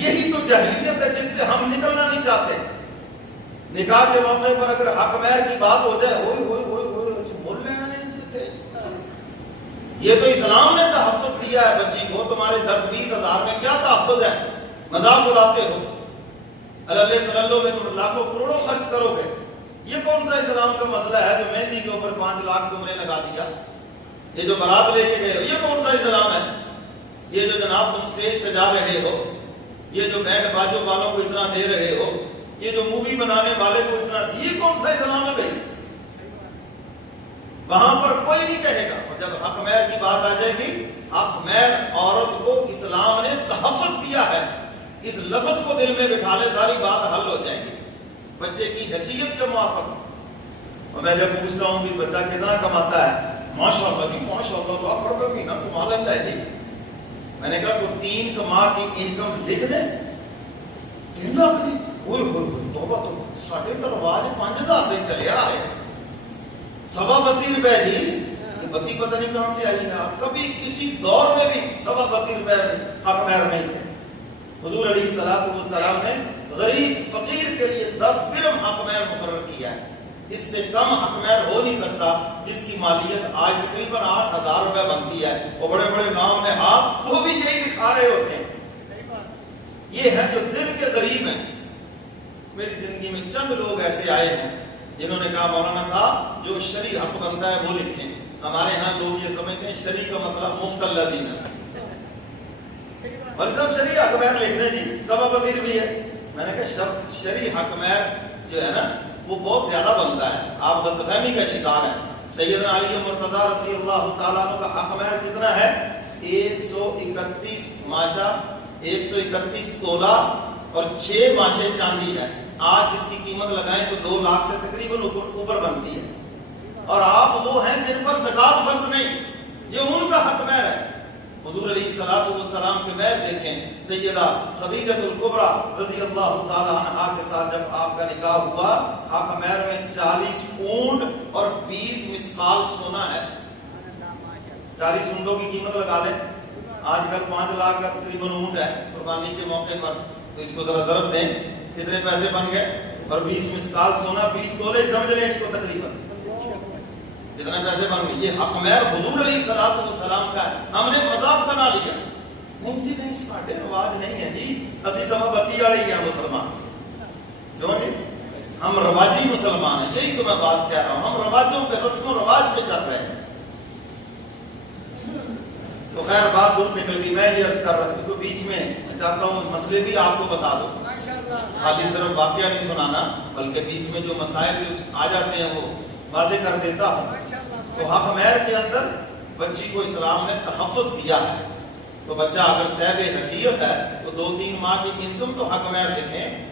یہی تو جاہلیت ہے جس سے ہم نکلنا نہیں چاہتے. نکاح کے موقع پر اگر حق مہر کی بات ہو جائے، ہوئے ہوئے ہوئے ہوئے مول لینا ہے جیتے. یہ تو اسلام نے تحفظ دیا ہے بچی کو. تمہارے 10-20 ہزار میں کیا تحفظ ہے؟ مذاق اڑاتے ہو. اللہ تللو میں تم لاکھوں کروڑوں خرچ کرو گے. یہ کون سا اسلام کا مسئلہ ہے جو مہندی کے اوپر 5 لاکھ تم نے لگا دیا؟ یہ جو بارات لے کے گئے ہو، یہ کون سا اسلام ہے؟ یہ جو جناب تم سٹیج سجا رہے ہو، یہ جو بینڈ باجوں والوں کو اتنا دے رہے ہو، یہ جو مووی بنانے والے کو اتنا، یہ کون سا اسلام ہے بھائی؟ وہاں پر کوئی نہیں کہے گا. اور جب حق مہر کی بات آ جائے گی، حق مہر عورت کو اسلام نے تحفظ دیا ہے. اس لفظ کو دل میں بٹھا لے، ساری بات حل ہو جائے گی بچے کی حیثیت کے موافق. اور میں جب پوچھتا ہوں کہ بچہ کتنا کماتا ہے، ماشاء اللہ جی ماشاء اللہ لاکھ روپے مہینہ کما لیتا ہے جی. میں نے کہا تو 3 ماہ کی انکم لکھ دیں. 3 لاکھ جی، ہوئے ہوئے ہوئے توبہ تو ساڑھے تلوار 5000 دن چلے آ رہے ہیں. 32 روپے جی، یہ بتی پتہ نہیں کہاں سے آئی ہے. کبھی کسی دور میں بھی 32 روپے حق مہر نہیں تھے. حضور علیہ الصلوۃ والسلام نے غریب فقیر کے لیے 10 درہم حق مہر مقرر کیا ہے. اس سے کم حق مہر ہو نہیں سکتا، جس کی مالیت آج تقریباً 8,000 روپے بنتی ہے. وہ بڑے بڑے گاؤں میں آپ وہ بھی یہی دکھا رہے ہوتے ہیں. یہ ہے جو دل کے غریب ہیں. میری زندگی میں چند لوگ ایسے آئے ہیں جنہوں نے کہا مولانا صاحب جو شرعی حق بنتا ہے وہ لکھیں. ہمارے ہاں لوگ یہ سمجھتے ہیں شرعی کا مطلب مفت اللہ دینا. اور سب شرعی حق مہر لکھ دیں جی، سبب بدیر بھی ہے. میں نے کہا شرعی حق مہر جو ہے نا وہ بہت زیادہ بنتا ہے، آپ غلط فہمی کا شکار ہیں. سیدنا علی مرتضیٰ رضی اللہ تعالیٰ عنہ کا حق مہر کتنا ہے؟ 131 ماشا، 131 تولہ اور 6 ماشے چاندی ہے. آج اس کی قیمت لگائیں تو 2 لاکھ سے تقریباً اوپر بنتی ہے. اور آپ وہ ہیں جن پر زکوٰۃ فرض نہیں، یہ ان کا حق مہر ہے. حضور علیہ الصلوۃ والسلام کے مہر دیکھیں. سیدہ خدیجہ الکبریٰ رضی اللہ تعالی عنہا کے ساتھ جب آپ کا نکاح ہوا، حق مہر میں 40 اونٹ اور 20 مسقال سونا ہے. 40 اونٹوں کی قیمت لگا لیں، آج کل 5 لاکھ کا تقریباً اونٹ ہے قربانی کے موقع پر، تو اس کو ذرا ضرب دیں کتنے پیسے بن گئے. اور 20 مسقال سونا 20 تولے سمجھ لیں اس کو تقریباً جتنے پیسے بن گئے. یہ حق مہر حضور علیہ الصلوۃ والسلام کا ہے. ہم نے مذاق بنا لیا. نہیں جی نہیں، ساڈے رواج نہیں ہے جی، اسی سماپتی والے ہی ہیں مسلمان. کیوں جی؟ ہم رواجی مسلمان ہیں. یہی تو میں بات کہہ رہا ہوں، ہم رواجوں پہ، رسم و رواج پہ چل رہے ہیں. تو خیر بات دور نکل گئی. میں یہ عرض کر رہا ہوں بیچ میں چاہتا ہوں مسئلے بھی آپ کو بتا دو، خالی صرف واقعہ نہیں سنانا، بلکہ بیچ میں جو مسائل آ جاتے ہیں وہ واضح کر دیتا ہوں. تو حق مہر کے اندر بچی کو اسلام نے تحفظ دیا ہے. تو بچہ اگر صاحب حیثیت ہے تو 2-3 ماہ کی انکم تو حق مہر دیکھیں.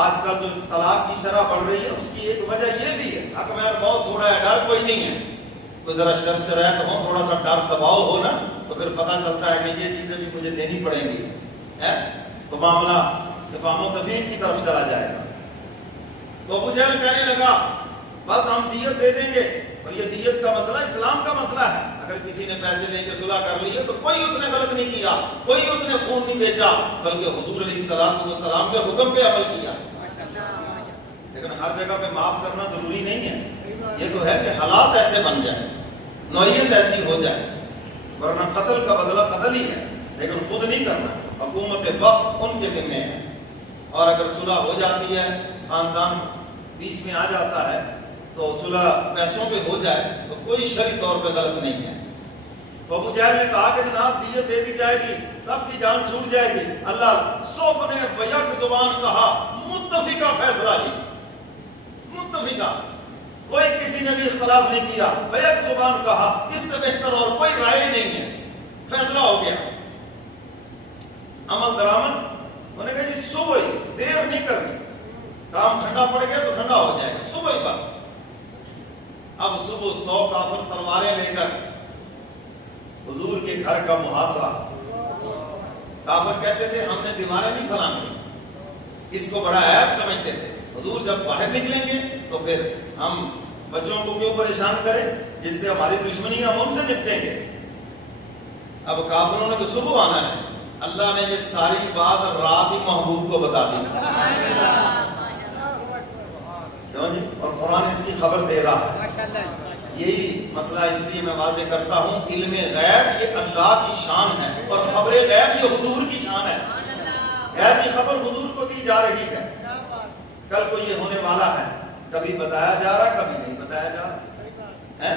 آج کل جو طلاق کی شرح بڑھ رہی ہے اس کی ایک وجہ یہ بھی ہے، حق مہر بہت تھوڑا ہے، ڈر کوئی نہیں ہے. کوئی ذرا شر شرائط ہو، تھوڑا سا ڈر دباؤ ہو نا، تو پھر پتہ چلتا ہے کہ یہ چیزیں بھی مجھے دینی پڑیں گی، تو معاملہ افہام و تفہیم کی طرف چلا جائے گا. تو ابو جہل کہنے لگا بس ہم دیت دے دیں گے. اور یہ دیت کا مسئلہ اسلام کا مسئلہ ہے. اگر کسی نے پیسے لے کے صلح کر لی ہے تو کوئی اس نے غلط نہیں کیا، کوئی اس نے خون نہیں بیچا، بلکہ حضور علیہ الصلوۃ والسلام کے حکم پہ عمل کیا. لیکن ہر جگہ پہ معاف کرنا ضروری نہیں ہے. یہ تو ہے کہ حالات ایسے بن جائیں، نوعیت ایسی ہو جائے، ورنہ قتل کا بدلہ قتل ہی ہے، لیکن خود نہیں کرنا. حکومت وقت ان کے ذمہ ہے. اور اگر صلح ہو جاتی ہے، خاندان بیچ میں آ جاتا ہے، تو صلح پیسوں پہ ہو جائے تو کوئی شرعی طور پہ غلط نہیں ہے. تو ابو جہل نے کہا کہ جناب دیت دے دی جائے گی، سب کی جان چھوٹ جائے گی. اللہ سب نے بیک زبان کہا، متفقہ فیصلہ لی. متفقہ، کوئی کسی نے بھی اختلاف نہیں کیا. بیک زبان کہا، اس سے بہتر اور کوئی رائے نہیں ہے. فیصلہ ہو گیا. عمل درآمد. انہوں نے کہا جی صبح ہی، دیر نہیں کرنی، کام ٹھنڈا پڑ گیا تو ٹھنڈا ہو جائے گا، صبح ہی بس. اب صبح 100 کافر تلواریں لے کر حضور کے گھر کا محاصرہ. کافر کہتے تھے ہم نے دیواریں نہیں بنانی، اس کو بڑا عیب سمجھتے تھے. حضور جب باہر نکلیں گے تو پھر ہم بچوں کو کیوں پریشان کریں، جس سے ہماری دشمنی ہم ان سے نپٹیں گے. اب کافروں نے تو صبح آنا ہے. اللہ نے یہ ساری بات رات ہی محبوب کو بتا دی. کیوں جی؟ اور قرآن اس کی خبر دے رہا ہے. یہی مسئلہ اس لیے میں واضح کرتا ہوں، علم غیب یہ اللہ کی شان ہے، اور خبر غیب یہ حضور کی شان ہے. غیب کی خبر حضور کو دی جا رہی ہے. کل کو یہ ہونے والا ہے، کبھی بتایا جا رہا، کبھی نہیں بتایا جا رہا.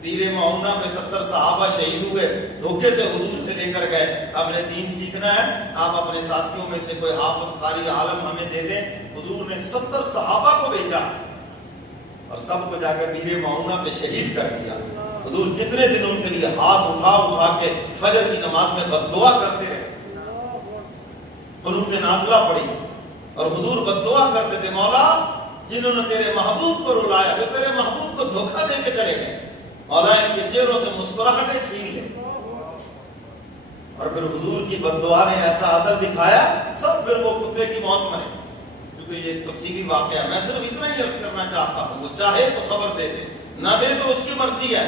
پیر معونہ میں 70 صحابہ شہید ہوئے، دھوکے سے حضور سے لے کر گئے. آپ نے دین سیکھنا ہے، آپ اپنے ساتھیوں میں سے کوئی حافظ قاری عالم ہمیں دے دیں. حضور نے 70 صحابہ کو بھیجا اور سب کو جا کے پیر معونہ پہ شہید کر دیا. حضور کتنے دن ان کے لیے ہاتھ اٹھا اٹھا کے فجر کی نماز میں بد دعا کرتے رہے. قنوت نازلہ پڑی اور حضور بد دعا کرتے تھے، مولا جنہوں نے تیرے محبوب کو رلایا، جو تیرے محبوب کو دھوکہ دے کے چلے گئے، مولا ان کے چہروں سے مسکراہٹیں چھین لے. اور پھر حضور کی بد دعا نے ایسا اثر دکھایا، سب پھر وہ کتے کی موت مرے. کیونکہ یہ تفصیلی واقعہ ہے، میں صرف اتنا ہی عرض کرنا چاہتا ہوں. وہ چاہے تو خبر دے دے، نہ دے تو اس کی مرضی ہے.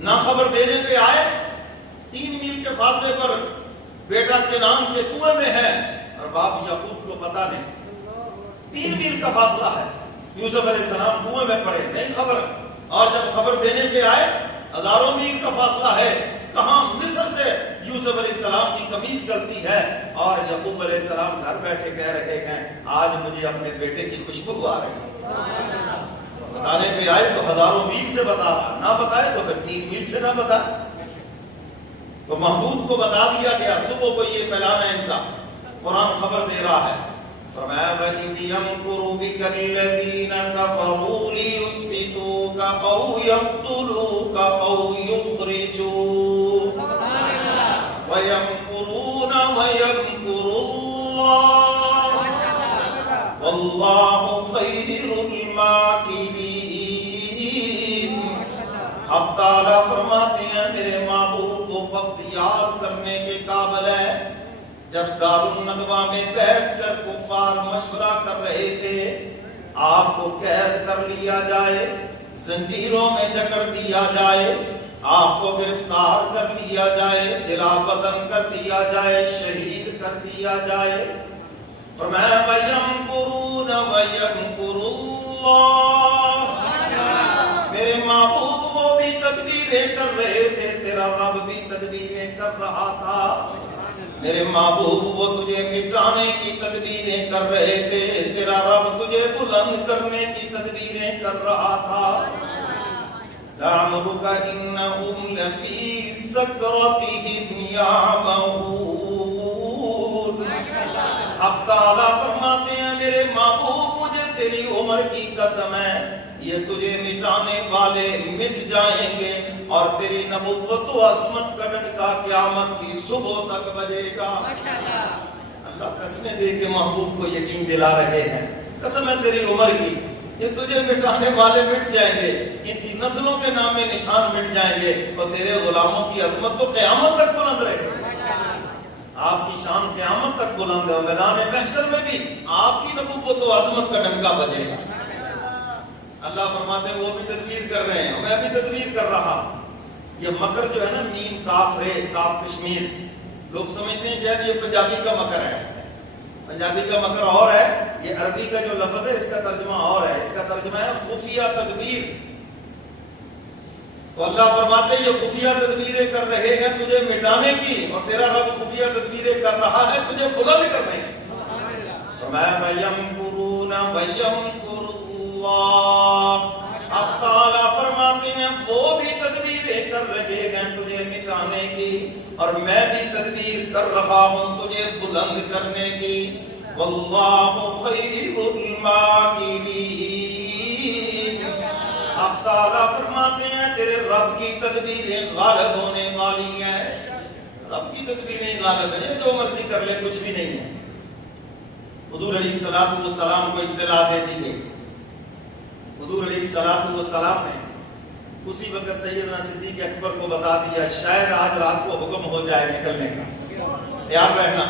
نہ خبر دینے پہ آئے، 3 میل کے فاصلے پر بیٹا کنعان کے کنویں میں ہے اور باپ یعقوب کو پتہ نہیں، 3 میل کا فاصلہ ہے، یوسف علیہ السلام کنویں میں پڑے، نہیں خبر، اور جب خبر دینے پہ آئے ہزاروں میل کا فاصلہ ہے، کہاں مصر سے یوسف علیہ السلام کی قمیص چلتی ہے اور یعقوب علیہ السلام گھر بیٹھے کہہ رہے ہیں آج مجھے اپنے بیٹے کی خوشبو آ رہی ہے، بتانے پہ آئے تو ہزاروں میل سے بتا رہا، نہ بتائے تو پھر 3 میل سے نہ بتا، تو محبوب کو بتا دیا گیا، صبح کو یہ پھیلانا ان کا، قرآن خبر دے رہا ہے، فرمایا وَإِذْ يَمْكُرُ بِكَ الَّذِينَ كَفَرُوا لِيُثْبِتُوكَ أَوْ يَقْتُلُوكَ أَوْ يُخْرِجُوكَ وَيَمْكُرُونَ وَيَمْكُرُ اللَّهُ وَاللَّهُ خَيْرُ الْمَاكِرِينَ۔ حق تعالیٰ فرماتے ہیں میرے محبوب کو وقت یاد کرنے کے قابل ہے جب دارالندوہ میں بیٹھ کر کفار مشورہ کر رہے تھے آپ کو قید کر لیا جائے، زنجیروں میں جکڑ دیا جائے، آپ کو گرفتار کر لیا جائے، جلا بدن کر دیا جائے، شہید کر دیا جائے، فرمایا وَيَمْكُرُونَ وَيَمْكُرُ اللَّهُ، میرے محبوب وہ بھی تدبیریں کر رہے تھے، تیرا رب بھی تدبیریں کر رہا تھا، میرے محبوب وہ تجھے مٹانے کی تدبیریں کر رہے تھے، تیرا رب تجھے بلند کرنے کی تدبیریں کر رہا تھا، لَعَمْرُكَ إِنَّهُمْ لَفِي سَكْرَتِهِمْ يَعْمَهُونَ۔ حق تعالیٰ فرماتے ہیں میرے محبوب مجھے تیری عمر کی قسم ہے یہ تجھے مٹانے والے مٹ جائیں گے اور تیری نبوت و عظمت کا ڈنکا قیامت کی صبح تک بجے گا۔ اللہ قسمیں دے کے محبوب کو یقین دلا رہے ہیں، قسم ہے تیری عمر کی یہ تجھے مٹانے والے مٹ جائیں گے، ان کی نسلوں کے نام میں نشان مٹ جائیں گے اور تیرے غلاموں کی عظمت تو قیامت تک بلند رہے گی، آپ کی شان قیامت تک بلند ہے، میدان محشر میں بھی آپ کی نبوت و عظمت کا ڈنکا بجے گا۔ اللہ فرماتے ہیں وہ بھی تدبیر کر رہے ہیں، میں بھی تدبیر کر رہا۔ یہ مکر جو ہے نا، میم کاف رے کاف کشمیر، لوگ سمجھتے ہیں شاید یہ پنجابی کا مکر ہے، پنجابی کا مکر اور ہے، یہ عربی کا جو لفظ ہے اس کا ترجمہ اور ہے، اس کا ترجمہ ہے خفیہ تدبیر۔ تو اللہ فرماتے ہیں یہ خفیہ تدبیریں کر رہے ہیں تجھے مٹانے کی اور تیرا رب خفیہ تدبیریں کر رہا ہے تجھے بلند کرنے کی۔ فرمایا وَيَمْكُرُونَ وَيَمْكُرُ اللَّهُ، اب تعالیٰ فرماتے ہیں وہ بھی تدبیریں کر رہے ہیں تجھے مٹانے کی اور میں بھی تدبیر کر رہا ہوں تجھے بلند کرنے کی، وَاللَّهُ خَيْرُ الْمَاكِرِينَ۔ اب تعالیٰ فرماتے ہیں تیرے رب کی تدبیریں غالب ہونے والی ہیں، رب کی تدبیریں غالب ہیں، جو مرضی کر لے کچھ بھی نہیں ہے۔ حضور علیہ السلام کو اطلاع دے دی گئی، حضور علیہ السلام نے اسی وقت سیدنا صدیق اکبر کو بتا دیا شاید آج رات کو حکم ہو جائے نکلنے کا، تیار رہنا۔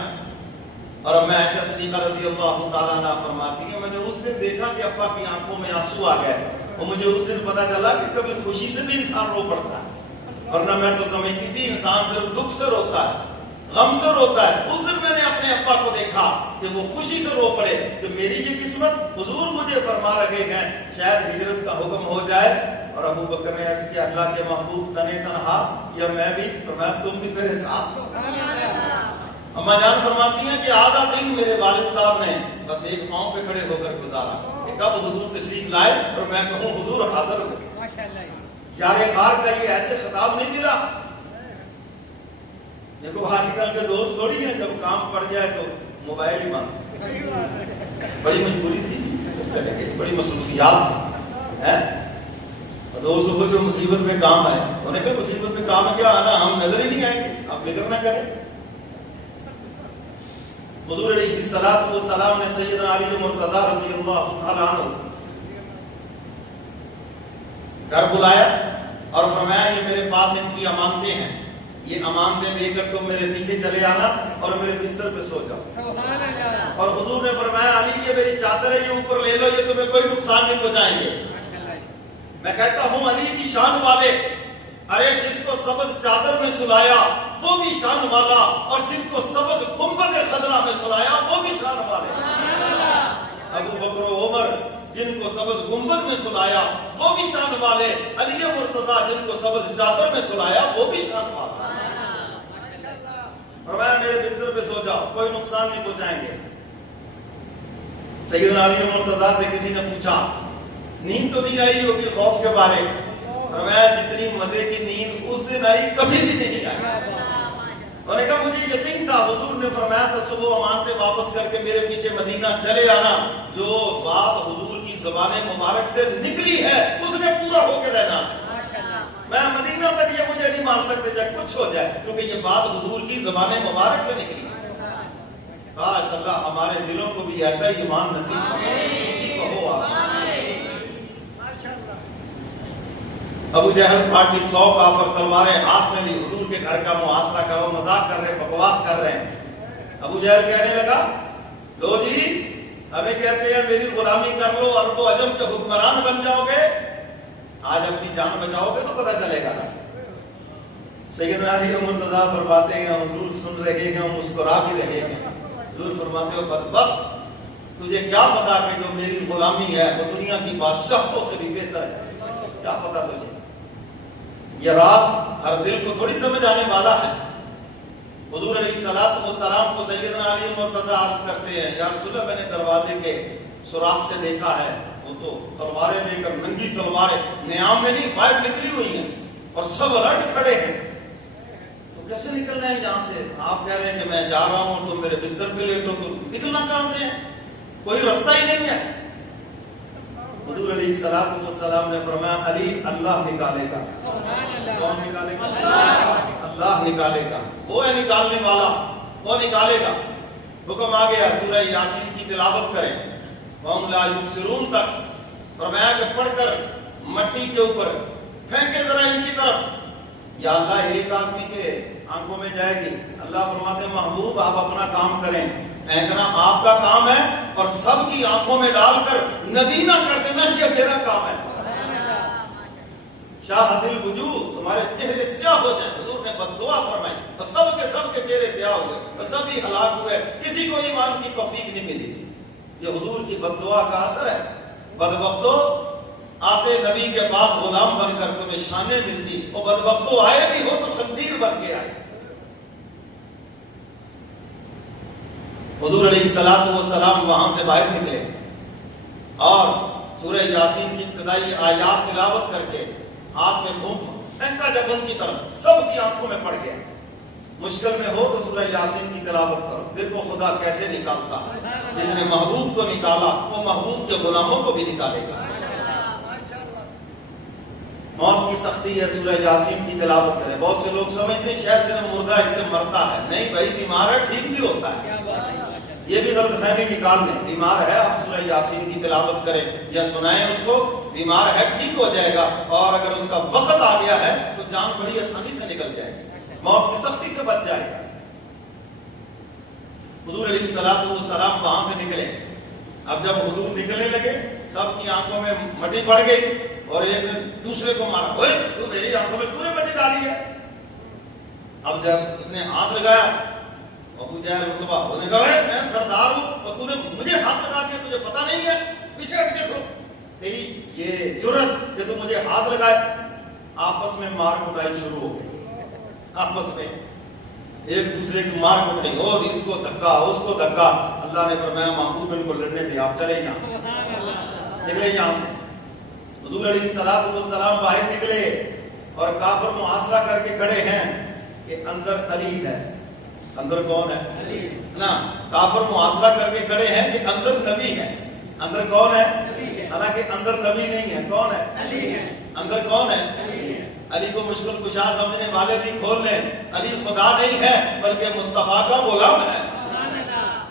اور اب میں عائشہ صدیقہ رضی اللہ تعالیٰ عنہ فرماتی ہیں میں نے اس دن دیکھا کہ ابا کی آنکھوں میں آنسو آ گئے اور مجھے اس دن پتا چلا کہ کبھی خوشی سے بھی انسان رو پڑتا ہے، ورنہ میں تو سمجھتی تھی انسان صرف دکھ سے روتا ہے، غم سے روتا ہے۔ اس دن میں نے اپنے ابا کو دیکھا کہ وہ خوشی سے رو پڑے کہ میری یہ قسمت، حضور مجھے فرما رہے ہیں شاید ہجرت کا حکم ہو جائے۔ اور ابو بکر نے عرض کیا اللہ کے محبوب تنے تنہا یا میں بھی؟ فرمایا تم بھی میرے ساتھ ہو۔ اما جان فرماتی ہیں کہ آدھا دن میرے والد صاحب نے بس ایک پاؤں پہ کھڑے ہو کر گزارا کہ کب حضور تشریف لائے اور میں کہوں حضور حاضر ہو۔ یار غار کا یہ ایسے خطاب نہیں ملا۔ دیکھو آج کل کے دوست تھوڑی ہیں جب کام پڑ جائے تو موبائل ہی بند، بڑی مجبوری تھی، چلے گئے، بڑی مصروفیات تھی، دوست کو جو مصیبت میں کام آئے انہوں نے کہا مصیبت میں کام ہے کیا آنا، ہم نظر ہی نہیں آئیں گے، آپ فکر نہ کریں۔ حضور علیہ السلام نے سیدنا علی مرتضی رضی اللہ تعالیٰ عنہ گھر بلایا اور فرمایا یہ میرے پاس ان کی امانتیں ہیں، یہ امانتیں دے کر تم میرے پیچھے چلے آنا اور میرے بستر پہ سو جاؤ۔ اور حضور نے فرمایا علی یہ میری چادر ہے، یہ اوپر لے لو، یہ تمہیں کوئی نقصان نہیں پہنچائیں گے۔ میں کہتا ہوں علی کی شان والے، ارے جس کو سبز چادر میں سلایا وہ بھی شان والا، اور جن کو سبز گنبد خضرا میں سلایا وہ بھی شان والے۔ ابو بکر و عمر جن کو سبز گنبد میں سلایا وہ بھی شان والے، علی مرتضیٰ جن کو سبز چادر میں سلایا وہ بھی شان والے۔ فرمایا میرے بستر پہ سو جاؤ، کوئی نقصان نہیں پہنچائیں گے۔ سیدنا علی مرتضیٰ سے کسی نے پوچھا نیند تو نہیں آئی ہوگی خوف کے بارے؟ فرمایا جتنی مزے کی نیند اس دن آئی کبھی بھی نہیں آئی۔ اور نے کہا مجھے یقین تھا، حضور نے فرمایا تھا صبح امانتیں واپس کر کے میرے پیچھے مدینہ چلے آنا، جو بات حضور کی زبان مبارک سے نکلی ہے اس نے پورا ہو کے رہنا ہے۔ میں مدینہ تک یہ مجھے نہیں مار سکتے چاہے کچھ ہو جائے، کیونکہ یہ بات حضور کی زبان مبارک سے نکلی۔ کاش اللہ ہمارے دلوں کو بھی ایسا ہی ایمان نصیب فرمائے۔ جی کہو آمین۔ ابو جہل پارٹی 100 کافر تلواریں ہاتھ میں لی، حضور کے گھر کا محاصرہ کرو، مذاق کر رہے، بکواس کر رہے ہیں۔ ابو جہل کہنے لگا لو جی ہمیں کہتے ہیں میری غلامی کر لو، عرب و عجم کے حکمران بن جاؤ گے، آج اپنی جان بچاؤ گے تو پتہ چلے گا نا۔ سیدنا علی مرتضیٰ فرماتے ہیں حضور سن رہے ہیں، ہم مسکرا بھی رہے ہیں۔ حضور فرماتے ہو بدبخت، تجھے کیا پتا کہ جو میری غلامی ہے وہ دنیا کی بادشاہتوں سے بھی بہتر ہے؟ کیا پتا تجھے؟ یہ راز ہر دل کو تھوڑی سمجھ آنے والا ہے۔ حضور علیہ الصلوۃ والسلام کو سیدنا علی مرتضیٰ عرض کرتے ہیں یا رسول اللہ میں نے دروازے کے سوراخ سے دیکھا ہے، وہ تو تلواریں لے کر ننگی تلواریں نیام میں نہیں باہر نکلی ہوئی ہیں اور سب الرٹ کھڑے ہیں، تو کیسے نکلنا ہے یہاں سے؟ آپ کہہ رہے ہیں کہ میں جا رہا ہوں تم میرے بستر پہ لیٹو، تو نکلنا کہاں سے ہے؟ کوئی رستہ ہی نہیں ہے۔ حضور علیہ الصلوۃ والسلام نے فرمایا علی اللہ نکالے گا۔ کون نکالے گا؟ اللہ نکالے گا، وہ ہے نکالنے والا، وہ نکالے گا۔ حکم آ گیا سورہ یاسین کی تلاوت کریں، وَهُمْ لَا يُبْصِرُونَ تک فرمایا کہ پڑھ کر مٹی کے اوپر پھینکے ذرا ان کی طرف، یا اللہ ایک آدمی کے آنکھوں میں جائے گی۔ اللہ فرماتے ہیں محبوب آپ اپنا کام کریں، پھینکنا آپ کا کام ہے، اور سب کی آنکھوں میں ڈال کر نبی نہ کر دینا یہ میرا کام ہے۔ شاہد الوجوہ تمہارے چہرے سیاہ ہو جائیں، حضور نے بد دعا فرمائی اور سب کے چہرے سیاہ ہو گئے اور سب ہی ہلاک ہوئے، کسی کو ایمان کی توفیق نہیں ملی۔ یہ حضور کی بد دعا کا اثر ہے۔ بدبختو آتے نبی کے پاس غلام بن کر تمہیں شانیں ملتی، اور بدبختو آئے بھی ہو تو خنزیر بن کے آئے۔ حضور علیہ الصلوۃ والسلام وہاں سے باہر نکلے اور سورہ یاسین کی ابتدائی آیات تلاوت کر کے ہاتھ میں گھوم پھینکا جب ان کی طرف، سب کی آنکھوں میں پڑ گیا۔ مشکل میں ہو تو سورہ یاسین کی تلاوت کرو، دیکھو خدا کیسے نکالتا ہے۔ جس نے محبوب کو نکالا وہ محبوب کے غلاموں کو بھی نکالے گا۔ موت کی سختی ہے، سورہ یاسین کی تلاوت کریں۔ بہت سے لوگ سمجھتے ہیں شاید سے مردہ اس سے مرتا ہے، نہیں بھائی، بیمار ہے ٹھیک بھی ہوتا ہے۔ یہ بھی غلط فہمی نکال لیں، بیمار ہے آپ سورہ یاسین کی تلاوت کریں یا سنائیں اس کو، بیمار ہے ٹھیک ہو جائے گا، اور اگر اس کا وقت آ گیا ہے تو جان بڑی آسانی سے نکل جائے گی، موت کی سختی سے بچ جائے گا۔ حضور علیہ الصلوۃ والسلام وہاں سے نکلے، اب جب حضور نکلنے لگے سب کی آنکھوں میں مٹی پڑ گئی اور ایک دوسرے کو مارا، اوئے تو میری آنکھوں میں تو نے مٹی ڈالی ہے۔ اب جب اس نے ہاتھ لگایا ابو جہل رتبہ، انہوں نے کہا میں سردار ہوں اور تو نے مجھے ہاتھ لگا دیا، تجھے پتا نہیں ہے؟ پیچھے ہٹ کے سو، تیری یہ جرت کہ تو مجھے ہاتھ لگائے۔ آپس میں مار کٹائی شروع ہو گئی، آپس میں ایک دوسرے کی مار کٹائی، اور اس کو دھکا اس کو دھکا۔ اللہ نے فرمایا محبوب ان کو لڑنے دے، آپ چلے یہاں، نکلے یہاں سے۔ حضور علیہ الصلوۃ والسلام باہر نکلے اور کافر محاصرہ کر کے کھڑے ہیں کہ اندر علی ہے۔ اندر کون ہے؟ نا، کافر محاصرہ کر کے کھڑے ہیں کہ اندر نبی ہے۔ اندر کون ہے؟ حالانکہ اندر نبی نہیں ہے، کون ہے؟ اندر کون ہے؟ علی کو مشکل کشا سمجھنے والے بھی کھول لیں، علی خدا نہیں ہے بلکہ مصطفیٰ کا غلام ہے۔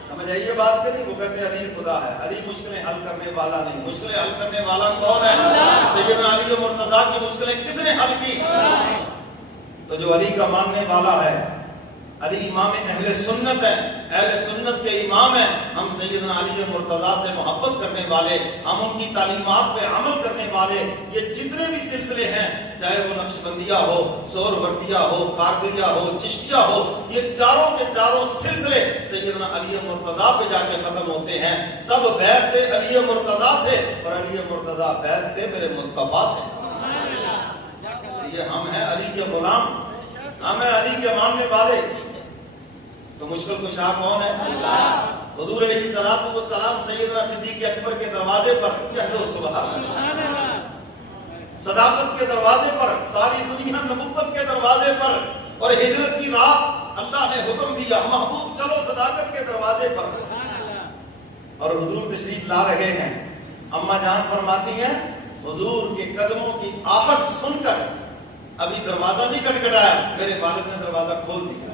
سمجھ آئیے بات کریں، وہ کہتے ہیں علی خدا ہے، علی مشکلیں حل کرنے والا نہیں، مشکلیں حل کرنے والا کون ہے؟ سیدنا علی مرتضیٰ کی مشکلیں کس نے حل کی؟ تو جو علی کا ماننے والا ہے علی امام اہل سنت ہیں، اہل سنت کے امام ہیں. ہم سیدنا علی مرتضیٰ سے محبت کرنے والے، ہم ان کی تعلیمات پہ عمل کرنے والے، یہ جتنے بھی سلسلے ہیں، چاہے وہ نقشبندیہ ہو، سہروردیہ ہو، قادریہ ہو، چشتیہ ہو، یہ چاروں کے چاروں سلسلے سیدنا علی مرتضیٰ پہ جا کے ختم ہوتے ہیں. سب بیعت تھے علی مرتضیٰ سے، اور علی مرتضیٰ بیعت تھے میرے مصطفیٰ سے. یہ ہم ہیں علی کے غلام، ہم ہیں علی کے ماننے والے. تو مشکل کشا کون ہے؟ اللہ. حضور علیہ الصلوۃ والسلام سیدنا صدیق اکبر کے دروازے پر، کہہ دو سبحان اللہ، صداقت کے دروازے پر، ساری دنیا نبوت کے دروازے پر، اور ہجرت کی رات اللہ نے حکم دیا محبوب چلو صداقت کے دروازے پر. اور حضور تشریف لا رہے ہیں. اماں جان فرماتی ہیں حضور کے قدموں کی آہٹ سن کر ابھی دروازہ نہیں کھٹکھٹایا، میرے والد نے دروازہ کھول دیا.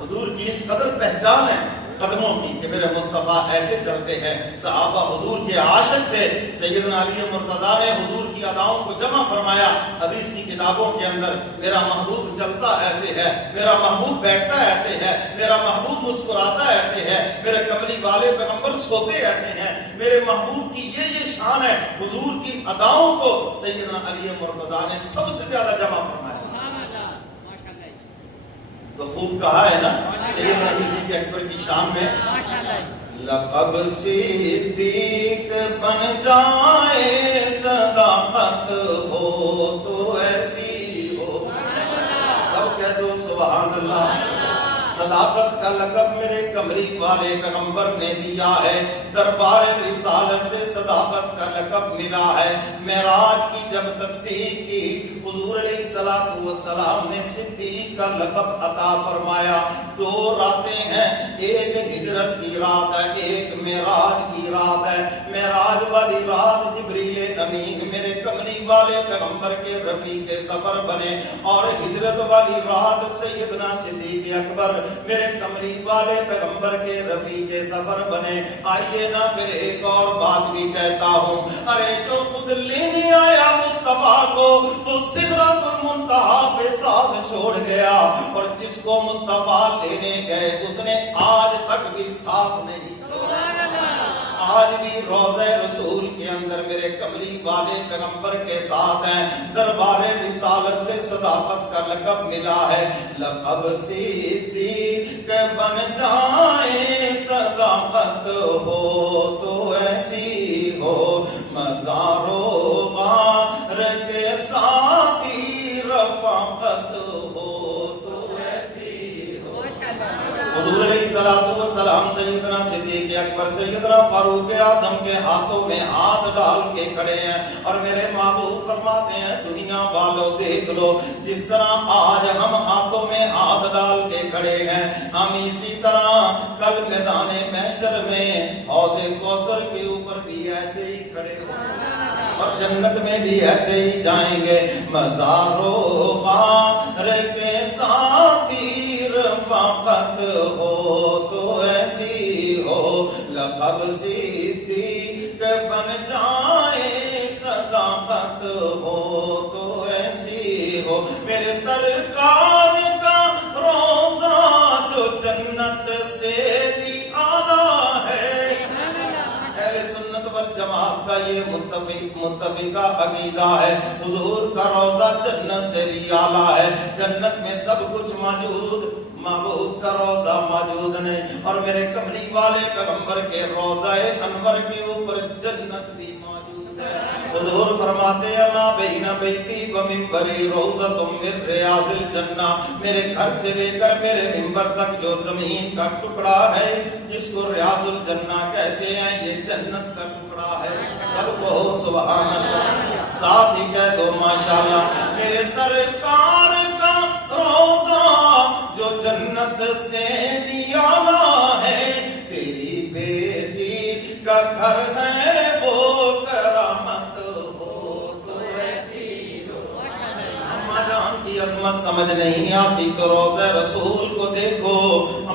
حضور کی اس قدر پہچان ہے قدموں کی کہ میرے مصطفیٰ ایسے چلتے ہیں. صحابہ حضور کے عاشق تھے. سیدنا علی مرتضیٰ نے حضور کی اداؤں کو جمع فرمایا حدیث کی کتابوں کے اندر. میرا محبوب چلتا ایسے ہے، میرا محبوب بیٹھتا ایسے ہے، میرا محبوب مسکراتا ایسے ہے، میرے کملی والے پیغمبر سوتے ایسے ہیں. میرے محبوب کی یہ شان ہے. حضور کی اداؤں کو سیدنا علی مرتضیٰ نے سب سے زیادہ جمع فرمایا. تو خوب کہا ہے نا سیدنا صدیق اکبر کی شان میں، لقب صدیق بن جائے صداقت ہو تو ایسی ہو. سب کہہ دو سبحان اللہ. صداقت کا لقب میرے کمری والے پیغمبر نے دیا ہے. دربار رسالت سے صداقت کا لقب ملا ہے. معراج کی جب تصدیق کی حضور علیہ الصلوۃ والسلام نے صدیق کا لقب عطا فرمایا. 2 راتیں ہیں، ایک ہجرت کی رات ہے، ایک معراج کی رات ہے. معراج والی رات جبریل امین میرے کملی والے پیغمبر کے رفیق سفر بنے، اور ہجرت والی رات سیدنا صدیق اکبر میرے کملی والے پیغمبر کے رفیق سفر بنے. آئیے نا پھر ایک اور بات بھی کہتا ہوں. ارے جو خود لینے آیا مصطفیٰ کو وہ سدرۃ المنتہا پہ ساتھ چھوڑ گیا، اور جس کو مصطفیٰ لینے گئے اس نے آج تک بھی ساتھ نہیں چھوڑا. آج بھی روضہ رسول کے اندر میرے کملی والے پیغمبر کے ساتھ ہیں. دربار رسالت سے صداقت کا لقب ملا ہے. لقب صدیق بن جائے صداقت ہو تو ایسی ہو، مزارو غار کے ساتھی رفاقت ہو تو ایسی ہو. حضور علیہ الصلوۃ والسلام سیدنا صدیق اکبر سیدنا فاروق اعظم کے ہاتھوں میں ہاتھ ڈال کے کھڑے ہیں، اور میرے محبوب فرماتے ہیں دنیا والوں دیکھ لو جس طرح آج ہم ہاتھوں میں ہاتھ ڈال کے کھڑے ہیں، ہم اسی طرح کل میدان محشر میں حوض کوثر کے اوپر بھی ایسے ہی کھڑے ہوں، اور جنت میں بھی ایسے ہی جائیں گے. مزارو غار کے ساتھی رفاقت ہو تو ایسی ہو، لقب صدیق بن جائے صداقت ہو تو ایسی ہو. میرے سرکار کا روزہ جو جنت سے بھی اعلیٰ ہے. اہل سنت والجماعت کا یہ متفقہ عقیدہ ہے. حضور کا روزہ جنت سے بھی اعلیٰ ہے. جنت میں سب کچھ موجود، محبوب کا روزہ موجود نہیں. اور میرے کملی والے پیغمبر کے روضہ انور کے اوپر جنت بھی موجود ہے. حضور فرماتے ہیں ما بین بیتی و منبری روضۃ من ریاض الجنہ. میرے گھر سے لے کر میرے منبر تک جو زمین کا ٹکڑا ہے جس کو ریاض الجنہ کہتے ہیں، یہ جنت کا ٹکڑا ہے. سب کو سبحان اللہ. ساتھ ہی کہہ دو ماشاءاللہ. میرے سرکار کا روزہ جو جنت سے دیا ہے، تیری بیٹی کا گھر ہے وہ کرامت ہو تو ایسی ہو. اماں جان کی عظمت سمجھ نہیں آتی تو روضہ رسول کو دیکھو.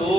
2